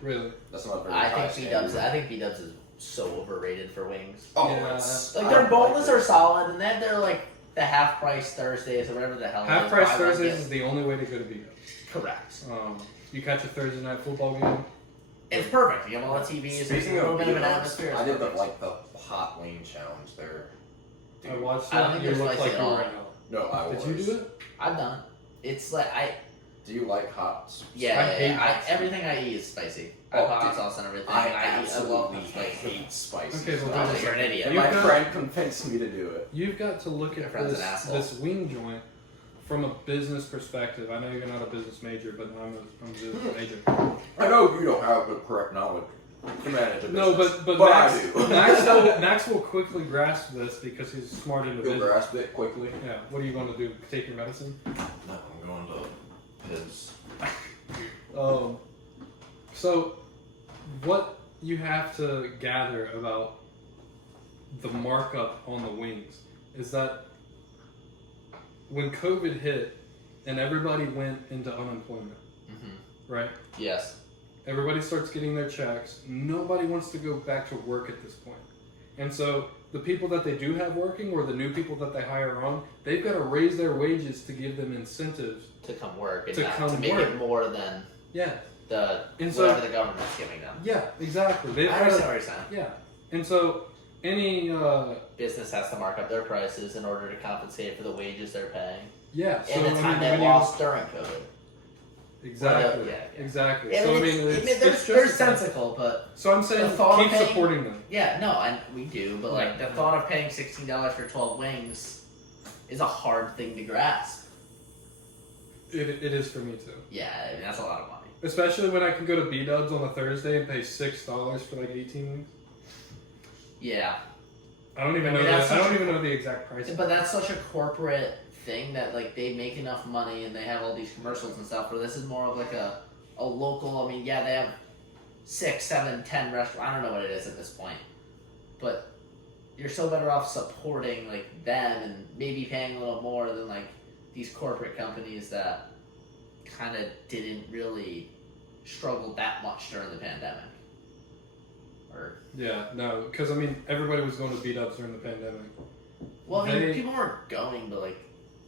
Really? That's not very I high think B-dubs. standard. I think B-dubs is so overrated for wings. Oh, Yeah. it's... Like I their don't boneless like are it. solid, and then they're like the half price Thursdays or whatever the hell. Half it is. price Buy one, Thursdays get- is the only way to go to B-dubs. correct. You catch a Thursday night football game. It's perfect. You have all the TVs. There's a Speaking little of bit of an B-dubs, atmosphere. I It's did the perfect. hot wing challenge there. I Dude. watched I don't it. think You there's looked spicy like at you all. were in hell. No, I was. Did you do it? I've done it. It's like Do you like hot? yeah, I hate hot everything I eat is spicy. I Oh, put hot dude. sauce on everything. I and I love absolutely spicy. hate spicy. Okay, well, Oh, then- you're an idiot. And You've my got- friend convinced me to do it. You've got to look Your at friend's an this, asshole. this wing joint from a business perspective. I know you're not a business major, but I'm a business major. I know you don't have the correct knowledge to manage a business. No, but I Max, do. Max will quickly grasp this because he's a smart You'll individual. grasp it quickly. Yeah. What are you going to do? Take your medicine? No, I'm going to his. So, what you have to gather about the markup on the wings is that when COVID hit and everybody went into unemployment, right? Yes. Everybody starts getting their checks. Nobody wants to go back to work at this point. And so the people that they do have working or the new people that they hire on, they've got to raise their wages to give them incentives. To come work and To not, come to make work. it more than Yeah. the And so- whatever the government's giving them. Yeah, exactly. They've I got understand to, what you're saying. yeah. And so any Business has to mark up their prices in order to compensate for the wages they're paying yeah, so and the I time mean, they when you- lost during COVID. Exactly. Yeah, yeah. Exactly. I So I mean, mean, it's they're just sensical, but So I'm saying the thought keep of paying- supporting them. yeah, no, and we do. But like Yeah. the thought of paying $16 for 12 wings is a hard thing to grasp. It is for me too. Yeah, I mean, that's a lot of money. Especially when I can go to B-Dubs on a Thursday and pay $6 for like 18 wings. Yeah, I don't even I mean, know that's that. I such don't a- even know the exact price. but that's such a corporate thing that like they make enough money and they have all these commercials and stuff. Where this is more of like a local. I mean, yeah, they have 6, 7, 10 restaurants. I don't know what it is at this point, but you're so better off supporting like them and maybe paying a little more than like these corporate companies that kind of didn't really struggle that much during the pandemic. Or Yeah, no, because I mean, everybody was going to B-Dubs during the pandemic. well, I mean, They- people weren't going, but like.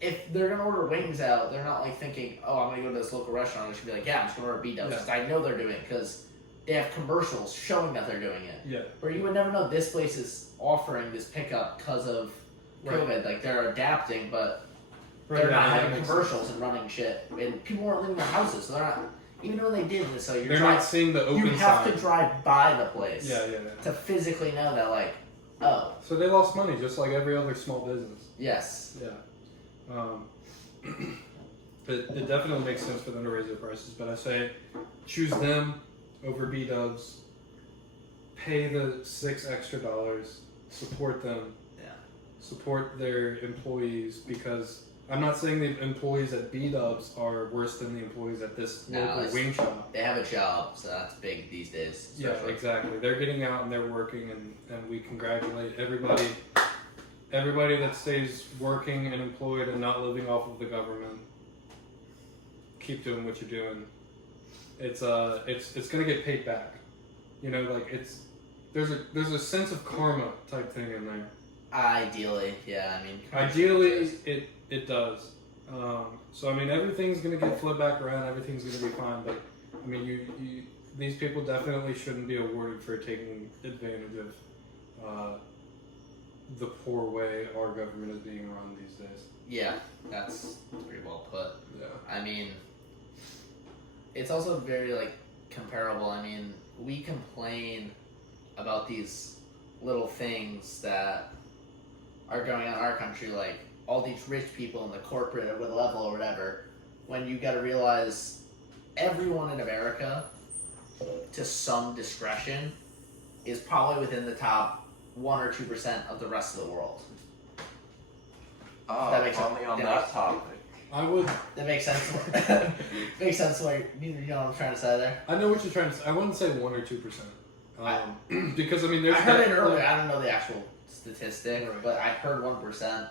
If they're gonna order wings out, they're not like thinking, "Oh, I'm gonna go to this local restaurant." They should be like, "Yeah, I'm just gonna order B-dubs because I know they're doing it because they have commercials showing that they're doing it." Yeah. Where you would never know this place is offering this pickup because of COVID. Like they're adapting, but they're yeah, not that having makes commercials and running shit, and people weren't leaving their houses, so they're not. Even when they did, so you're They're trying, not seeing the open you have sign. to drive by the place Yeah, yeah, yeah. to physically know that, like, oh, So they lost money just like every other small business. yes, Yeah. It definitely makes sense for them to raise their prices, but I say choose them over B-Dubs, pay the $6 extra, support them, support their employees, because I'm not saying the employees at B-Dubs are worse than the employees at this No, local it's- wing shop. they have a job, so that's big these days. Yeah, especially. exactly. They're getting out and they're working, and we congratulate everybody that stays working and employed and not living off of the government. Keep doing what you're doing. It's gonna get paid back. You know, like there's a sense of karma type thing in there. Ideally, yeah. I mean, Ideally, it does. So I mean, everything's gonna get flipped back around. Everything's gonna be fine. But I mean, these people definitely shouldn't be awarded for taking advantage of the poor way our government is being run these days. Yeah, that's pretty well put. Yeah. I mean, it's also very, like, comparable. I mean, we complain about these little things that are going on in our country, like all these rich people in the corporate or level or whatever, when you gotta realize everyone in America, to some discretion, is probably within the top 1 or 2% of the rest of the world. That makes on sense. that topic. I would. That makes sense. Makes sense. Why you know what I'm trying to say there? I know what you're trying to say. I wouldn't say 1 or 2%. Because I mean, there's. I heard it definitely- earlier. I don't know the actual statistic, Right. but I heard 1%.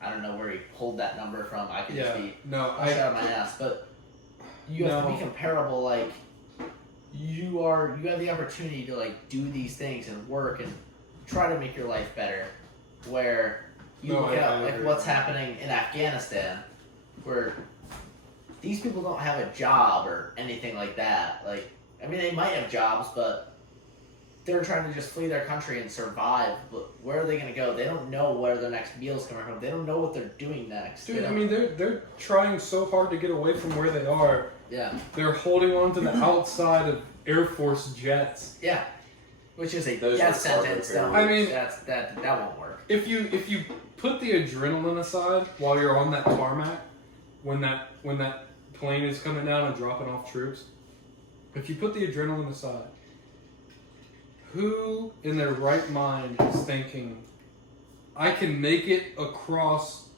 I don't know where he pulled that number from. I could Yeah. just be No, shut out my ass. But you have to No. be comparable. Like you have the opportunity to like do these things and work and try to make your life better. Where you No, look I at like agree. what's happening in Afghanistan, where these people don't have a job or anything like that. Like, I mean, they might have jobs, but they're trying to just flee their country and survive. But where are they going to go? They don't know where their next meal's coming from. They don't know what they're doing next. Dude, I mean, they're trying so hard to get away from where they are. yeah, They're holding on to the outside of Air Force jets. yeah, which is a Those death are cargo sentence. carriers. I mean- that won't work. If you put the adrenaline aside while you're on that tarmac, when that plane is coming down and dropping off troops, if you put the adrenaline aside, who in their right mind is thinking, I can make it across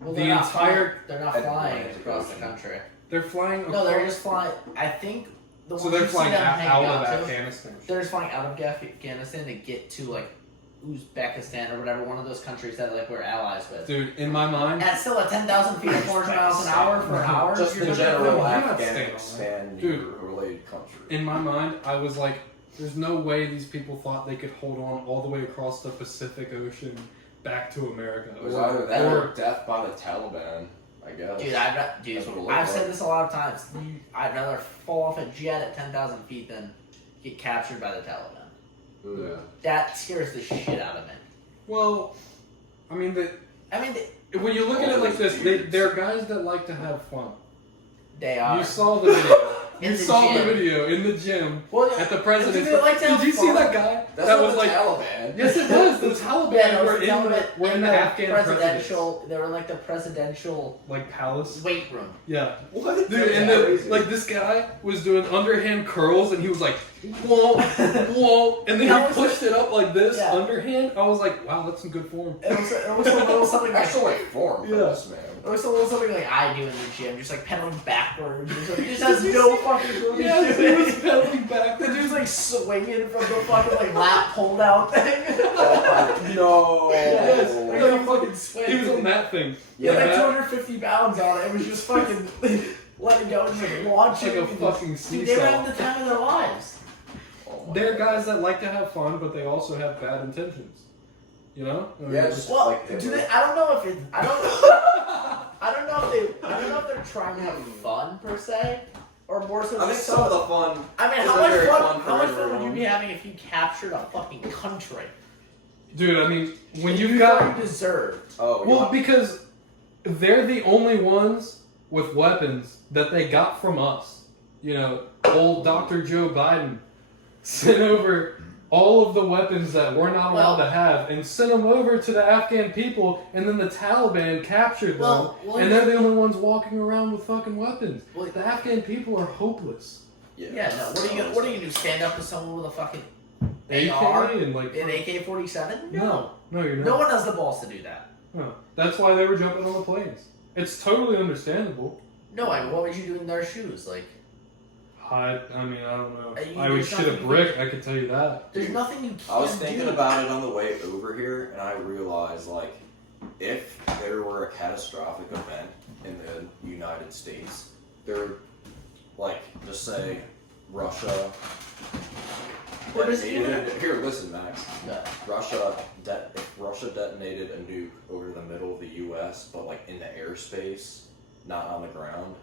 Well, the they're not entire? They're not flying across the country. They're flying across. No, they're just flying. I think the So ones they're you see flying them out hanging of out to, Afghanistan. they're just flying out of Afghanistan to get to like Uzbekistan or whatever, one of those countries that like we're allies with. Dude, in my mind, At still at 10,000 feet at 400 miles an hour for an hour. Just you're the gonna general no, I'm not Afghanistan Dude. related country. in my mind, I was like, there's no way these people thought they could hold on all the way across the Pacific Ocean back to America. It was either that or death by the Taliban, I guess. Dude, That's what it looked I've like. said this a lot of times. I'd rather fall off a jet at 10,000 feet than get captured by the Taliban. Yeah. That scares the shit out of me. Well, I mean, when you look at it All like those this, dudes. they're guys that like to have fun. They are. You saw the video. In You the saw the gym. video in the gym Well, at the president's. do they like to have Did you see fun? that guy? That's that not was the like. Taliban. Yes, it was. The Taliban Yeah, were in the Afghan presidential. They were in like the presidential like palace. weight room. Yeah. What? Dude, and like this guy was doing underhand curls, and he was like, whoa, whoa, and then That he was pushed it up like this, Yeah. underhand. I was like, wow, that's some good form. It was a little something like. Actually, form for Yeah. this man. It was a little something like I do in the gym, just like pedaling backwards. He just has no fucking clue. what he's Yes, he doing. was pedaling The backwards. dude's like swinging from the fucking like lap pulled out thing. No. Yes. Like a fucking swing. He was on that thing. Yeah, like that, 250 pounds on it. It was just fucking letting go and just like launching. like a fucking Dude, they were having seesaw. the time of their lives. Oh my They're God. guys that like to have fun, but they also have bad intentions. You know? I mean, Yes. Well, Like they do were. they? I don't know if it. I don't know if they're trying to have fun per se, or more so. I mean, just some of the fun. I mean, how isn't much very fun? for How much fun would you everyone. be having if you captured a fucking country? Dude, I mean, when you you've thought got. you deserved. Oh, Well, yeah. because they're the only ones with weapons that they got from us. You know, old Dr. Joe Biden sent over all of the weapons that we're not allowed to have and sent them over to the Afghan people, and then the Taliban captured them, Well, and they're the only ones walking around with fucking weapons. Well, The Afghan people are hopeless. yeah. No. What are you gonna do? Stand up to someone with a fucking AK AR? and like An AK-47? no, you're not. No one has the balls to do that. No. That's why they were jumping on the planes. It's totally understandable. No, I mean, what would you do in their shoes? Like, I mean, I don't know. You- I would there's shit a nothing- brick, I can tell you that. there's nothing you can I was thinking do. about it on the way over here, and I realized, like, if there were a catastrophic event in the United States, there, like, just say Russia Or just detonated. Here, listen, Max. No. If Russia detonated a nuke over the middle of the U.S., but like in the airspace, not on the ground,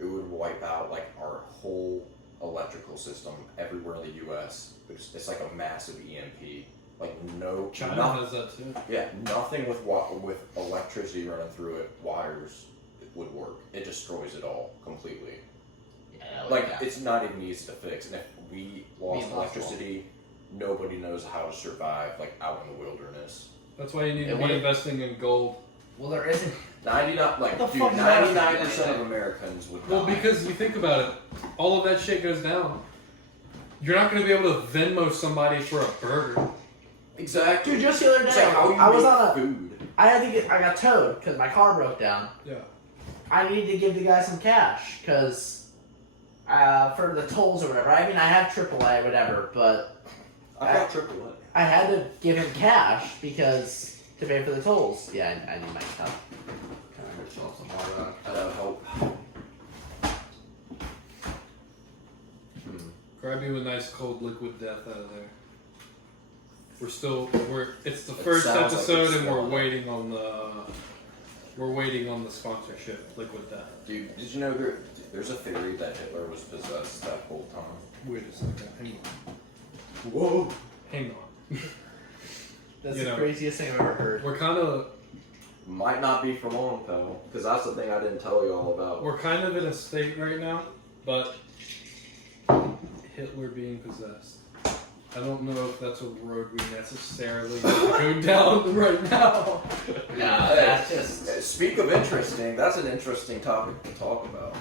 it would wipe out like our whole electrical system everywhere in the U.S. It's like a massive EMP. Like no, China has that too. Yeah, nothing with electricity running through it, wires, it would work. It destroys it all completely. Yeah, Like it's not even easy to fix. And if we lost electricity, nobody knows how to survive like out in the wilderness. That's why you need to be investing in gold. Well, there isn't 99% of Americans would die. Well, because you think about it, all of that shit goes down. You're not going to be able to Venmo somebody for a burger. Exactly. Dude, just the other day, It's like how you I was make on a. food. I got towed because my car broke down. Yeah. I needed to give the guy some cash because for the tolls or whatever. I mean, I have AAA, whatever, but I got AAA. I had to give him cash because to pay for the tolls. Yeah, I need my cup. Kind of some water on it. That'll help. Grab you a nice cold liquid death out of there. It's the first sounds like episode it's and we're still- waiting on the sponsorship, Liquid Death. Dude, did you know there's a theory that Hitler was possessed that whole time? Wait a second, hang on. Whoa. Hang on. That's You the know, craziest thing I've ever heard. We're kind of Might not be for long, pal. Because that's the thing I didn't tell you all about. in a state right now, but Hitler being possessed. I don't know if that's a road we necessarily go down right now. No, that's just. Speak of interesting, that's an interesting topic to talk about.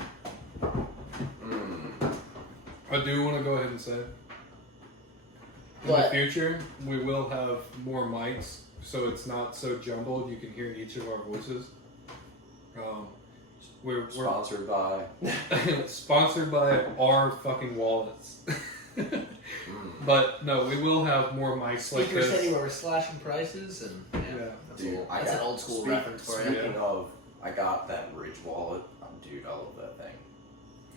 I do want to go ahead and say, in What? the future, we will have more mics, so it's not so jumbled. You can hear each of our voices. We're Sponsored by. sponsored by our fucking wallets. But no, we will have more mics like Speaker this. City where we're slashing prices and Yeah. Dude, that's an old school reference for you. Speaking of, I got that Ridge wallet. Dude, I love that thing.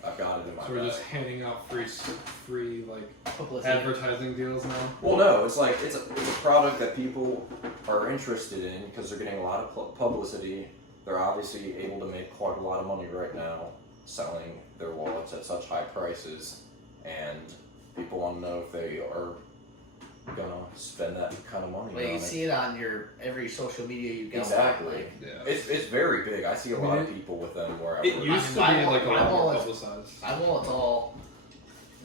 I've got it in my So we're bag. just handing out free like Publicity. advertising deals now. Well, no, it's like it's a product that people are interested in because they're getting a lot of publicity. They're obviously able to make quite a lot of money right now selling their wallets at such high prices, and people want to know if they are gonna spend that kind of money. Well, on you it. see it on every social media you go Exactly. on. Like, Yeah. It's very big. I see a lot of people with them where I It work. used to My be like a wallet- lot more my publicized. my wallet's all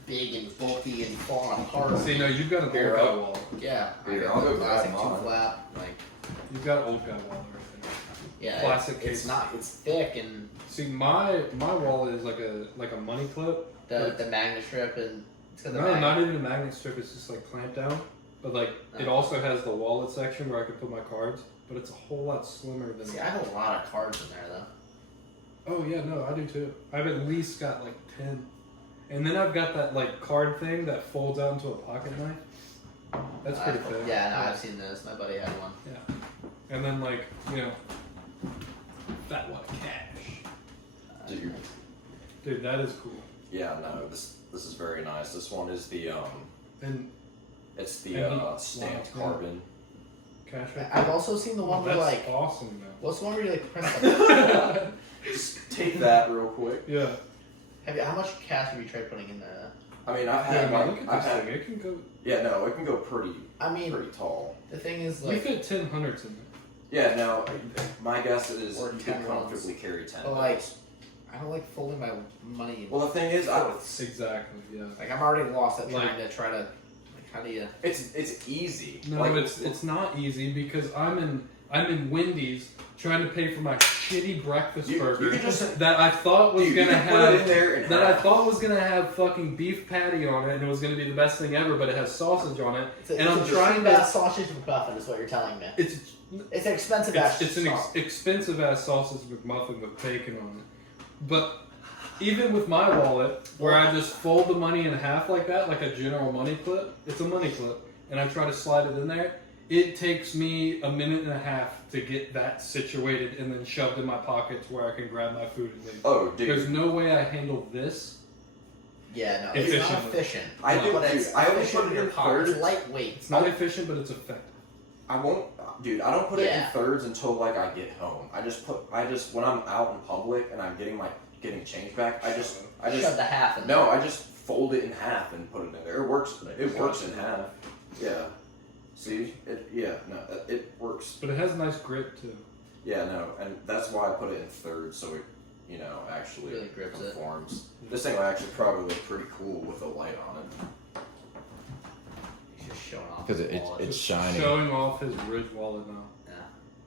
big and bulky and falling apart. See, no, you've got an old Here, guy I'll- wallet. Yeah, Here, I I'll got go the grab classic mine. 2-flap. Like, You've got an old guy wallet right there. yeah, Classic it's case. not. It's thick and See, my wallet is like a money clip. the magnet strip and it's got the No, magnet. not even a magnet strip. It's just like clamped down. But like, it Oh. also has the wallet section where I can put my cards. But it's a whole lot slimmer than. See, I have a lot of cards in there though. Oh yeah, no, I do too. I've at least got like 10. And then I've got that like card thing that folds out into a pocket knife. That's pretty thick. Yeah, no, I've seen this. My buddy had one. Yeah. And then like, that one cash. Dude, that is cool. Yeah, no, this is very nice. This one is the And it's the And he- stamped wow, carbon. cash. I've also seen the one where that's like, awesome, man. what's the one where you like press the Just take that real quick. Yeah. how much cash have you tried putting in there? I mean, I've Yeah, had man, like look at I've this had thing. It can go. yeah, no, it can go pretty I mean, tall. the thing is We like, fit 10 hundreds in there. Yeah, no, my guess is Or you 10 could comfortably carry 10. But, like, I don't like folding my money. Well, the thing is, Exactly. Yeah. Like I'm already lost at Like- trying to how do you? it's easy. No, like, it's not easy because I'm in Wendy's trying to pay for my shitty breakfast You burger could just that I thought was dude, you gonna can put it in have there and that I thought was gonna have fucking beef patty on it and it was gonna be the best thing ever, but it has sausage on it. And I'm trying to. Best sausage McMuffin is what you're telling me. It's It's an expensive it's, ass. it's an sauce. expensive ass sausage McMuffin with bacon on it, but. Even with my wallet, where I just fold the money in half like that, like a general money clip, it's a money clip, and I try to slide it in there, it takes me a minute and a half to get that situated and then shoved in my pocket to where I can grab my food and leave. oh, dude. There's no way I handle this. Yeah, no, it's not Efficient. efficient. I do. But Dude, it's I only efficient put it your in pocket. It's thirds. lightweight. It's not efficient, but it's effective. I won't, dude. I don't put it in Yeah. thirds until like I get home. I just when I'm out in public and I'm getting change back. I just Shove the half in no. there. I just fold it in half and put it in there. It works. It works in half. Yeah. See, it works. But it has a nice grip too. Yeah, no, and that's why I put it in third, so it, actually Really grips it. conforms. This thing will actually probably look pretty cool with a light on it. He's just showing off. Because his wallet. it's shiny. Showing off his Ridge wallet now.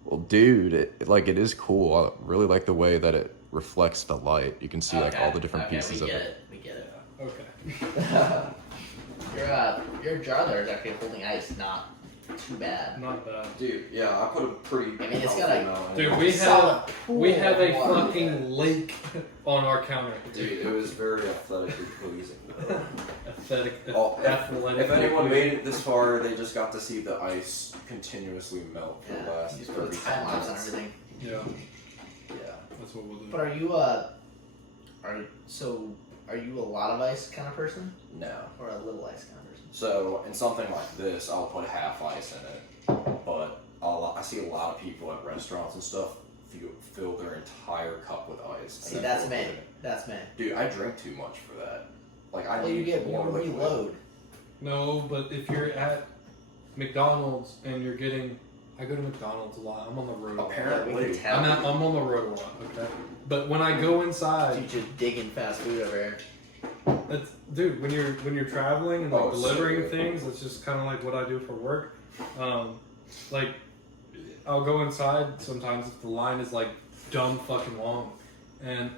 Well, dude, it is cool. I really like the way that it reflects the light. You can see like all the different pieces of it. We get it. Okay. Your jar there is actually holding ice, not too bad. Not bad. Dude, yeah, I put a pretty. I mean, it's got a- amount in Dude, it. we have a water. fucking lake on our counter. Dude, it was very athletically pleasing. Though. Athletic. If anyone made it this far, they just got to see the ice continuously melt for the Yeah, last you just put a 30 time lapse on minutes. everything. Yeah, Yeah. that's what we'll do. But are you a lot of ice kind of person No. or a little ice kind of person? So in something like this, I'll put half ice in it. But I see a lot of people at restaurants and stuff fill their entire cup with ice. See, and then that's put me. it in. That's me. Dude, I drink too much for that. Like I Well, need you get more more liquid. reload. No, but if you're at McDonald's and you're getting, I go to McDonald's a lot. I'm on the road. A lot. Apparently. We can tell. I'm on the road a lot. Okay, but when I go inside, Dude, just digging fast food over here. dude, when you're traveling and like Oh, delivering so good. things, it's just kind of like what I do for work. Like I'll go inside sometimes if the line is like dumb fucking long, and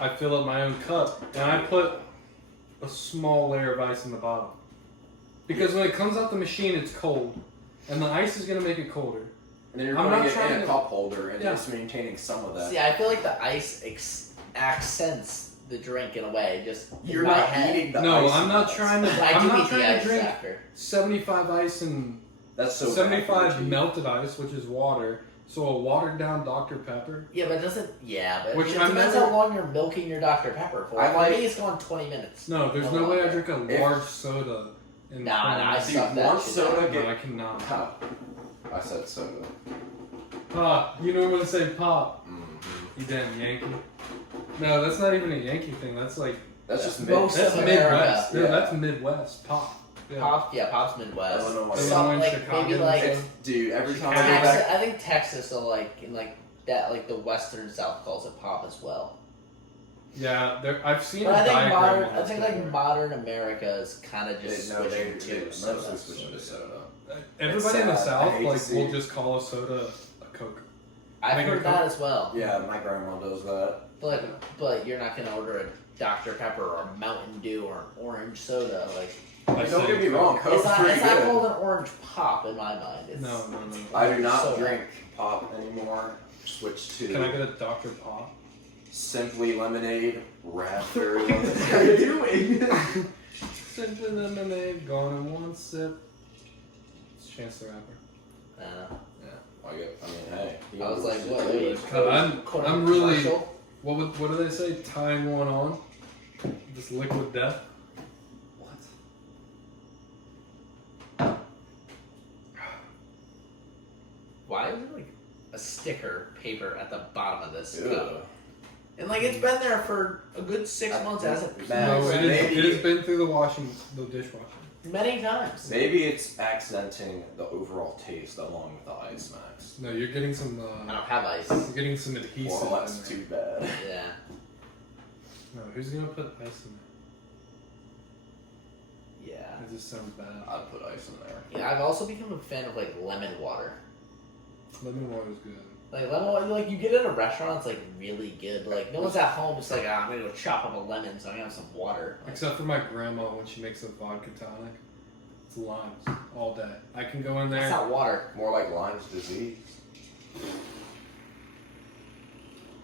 I fill up my own cup and I put a small layer of ice in the bottom because when it comes out the machine, it's cold, and the ice is gonna make it colder. And then you're I'm putting not it in trying a to- cup holder and Yeah. just maintaining some of that. See, I feel like the ice accents the drink in a way. Just in You're my not head. eating the No, ice. I'm not trying to. I I'm do not eat the trying to ice drink after. 75 ice and That's so bad 75 for you. melted ice, which is water. So a watered down Dr. Pepper. Yeah, but it doesn't. Yeah, but Which it I'm depends never- how long you're milking your Dr Pepper for. I For like- me, it's going 20 minutes. No, there's no way I longer. drink a If- large soda. In Nah, I Dude, suck that one shit soda down. No, I cannot. How? I said soda. Pop. You know when to say pop. Mm-hmm. You damn Yankee. No, that's not even a Yankee thing. That's like That's just Most mid. that's of America. Midwest. No, Yeah. that's Midwest. Pop. Yeah. Pop's Midwest. Illinois. Some, Illinois, like, Chicago, maybe like Minnesota. Dude, every time I Chicago. go Texas, back, I think Texas, so like in like that, like the western South calls it pop as well. Yeah, I've seen But a I think diagram. modern, of I this think like before. modern America is kind of just no, they switching to soda. mostly switching to soda. Everybody in the It's sad. I South hate to like see will it. just call a soda a Coke. I've Make it heard a that Coke? as well. Yeah, my grandma does that. But you're not gonna order a Dr Pepper or a Mountain Dew or an orange soda. Like I Don't say get me Coke. wrong, Coke's it's not pretty good. called an orange pop in my mind. It's, No. I do not soda. drink pop anymore. Switch to Can I get a Dr. Pop? Simply lemonade, raspberry lemonade. What are you doing? Simply lemonade, gone in one sip. It's Chance the Rapper. I mean, hey. I was like, what? I'm really- What do they say? Tying one on? This liquid death? What? Why is there like a sticker paper at the bottom of this Ew. cup? And like it's been there for a good 6 months, hasn't it? Man, No, maybe- it has been through the dishwasher. Many times. Maybe it's accenting the overall taste along with the ice max. No, you're getting some. I don't have ice. You're getting some adhesive. Well, that's in too there. bad. Yeah. No, who's gonna put ice in Yeah. there? It just sounds bad. I'd put ice in there. Yeah, I've also become a fan of like lemon water. Lemon water is good. Like lemon water, like you get it at a restaurant, it's like really good. But like no one's at home. It's like I'm gonna go chop up a lemon, so I'm gonna have some water. Like, Except for my grandma when she makes a vodka tonic. It's limes all day. I can go in it's there. not water. More like Lyme's disease.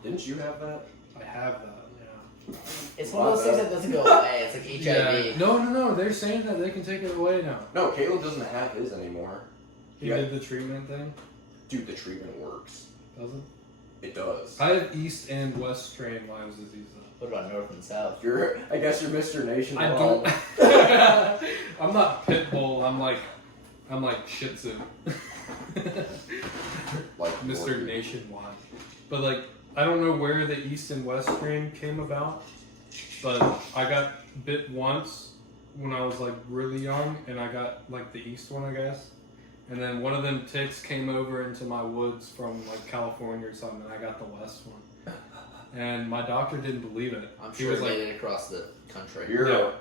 Didn't you have that? I have that. Yeah. It's one of those things that doesn't go away. It's like HIV. Yeah. No. They're saying that they can take it away now. No, Caleb doesn't have his anymore. He Yeah. did the treatment thing. Dude, the treatment works. Doesn't? It does. I have East and West strain Lyme's disease though. What about North and South? I guess you're Mr. Nation. I don't. I'm not pit bull. I'm like Shih Tzu. Like Mr. Nationwide. But like, I don't know where the East and West strain came about, but I got bit once when I was like really young, and I got like the East one, I guess. And then one of them ticks came over into my woods from like California or something, and I got the west one. And my doctor didn't believe it. I'm He sure was it like, made it across the country. no.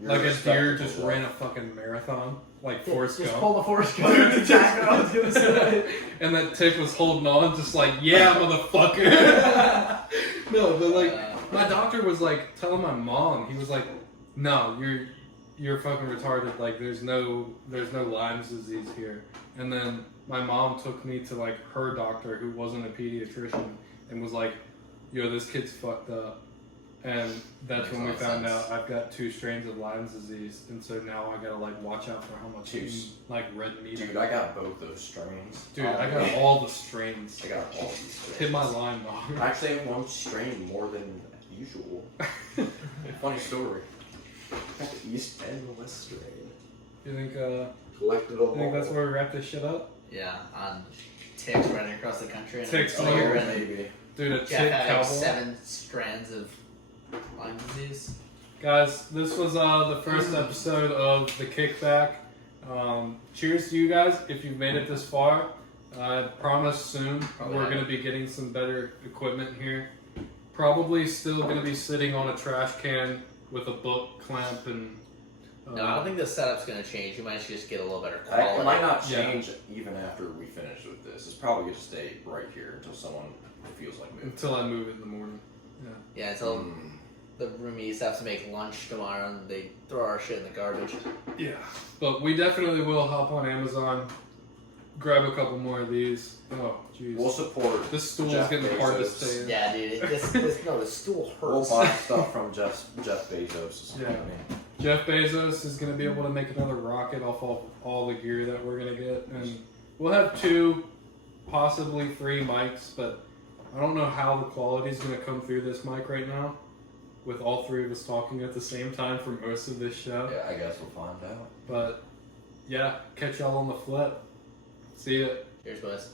You're Like a deer respectable, just though. ran a fucking marathon, like Forrest Just Gump. pull the Forrest Gump. Exactly what I was gonna say. And that tick was holding on, just like, yeah, motherfucker. No, but like, my doctor was like telling my mom, he was like, no, you're fucking retarded. Like, there's no Lyme's disease here. And then my mom took me to like her doctor, who wasn't a pediatrician, and was like, yo, this kid's fucked up. And that's Makes when a we lot of found sense. out I've got 2 strains of Lyme's disease, and so now I gotta like watch out for how much like red meat. Dude, I got both those strains. Dude, I got all the strains. I got all these strains. Hit my line, dog. I actually have one strain more than usual. Funny story. Got the East and the West strain. You think Collected them you think all. that's where we wrap this shit up? Yeah, on ticks running across the country. And Ticks oh, running you're across- gonna- Maybe. Dude, a Jeff tick had cowboy. 7 strands of Lyme disease. Guys, this was the first episode of the Kickback. Cheers to you guys if you've made it this far. I promise soon Probably we're not. going to be getting some better equipment here. Probably still going to be sitting on a trash can with a book clamp and... No, I don't think the setup's gonna change. You might just get a little better quality. It might not Yeah. change even after we finish with this. It's probably going to stay right here until someone feels like moving. Until I move it in the morning. Yeah, until the roomies have to make lunch tomorrow and they throw our shit in the garbage. Yeah. But we definitely will hop on Amazon, grab a couple more of these. Oh, jeez. We'll support. This stool Jeff is getting hard to Bezos. stay in. Yeah, dude. The stool We'll hurts. buy stuff from Jeff Bezos. Yeah. Jeff Bezos is going to be able to make another rocket off of all the gear that we're going to get. And we'll have 2 possibly 3 mics, but I don't know how the quality is going to come through this mic right now with all 3 of us talking at the same time for most of this show. Yeah, I guess we'll find out. But yeah, catch y'all on the flip. See ya. Cheers, boys.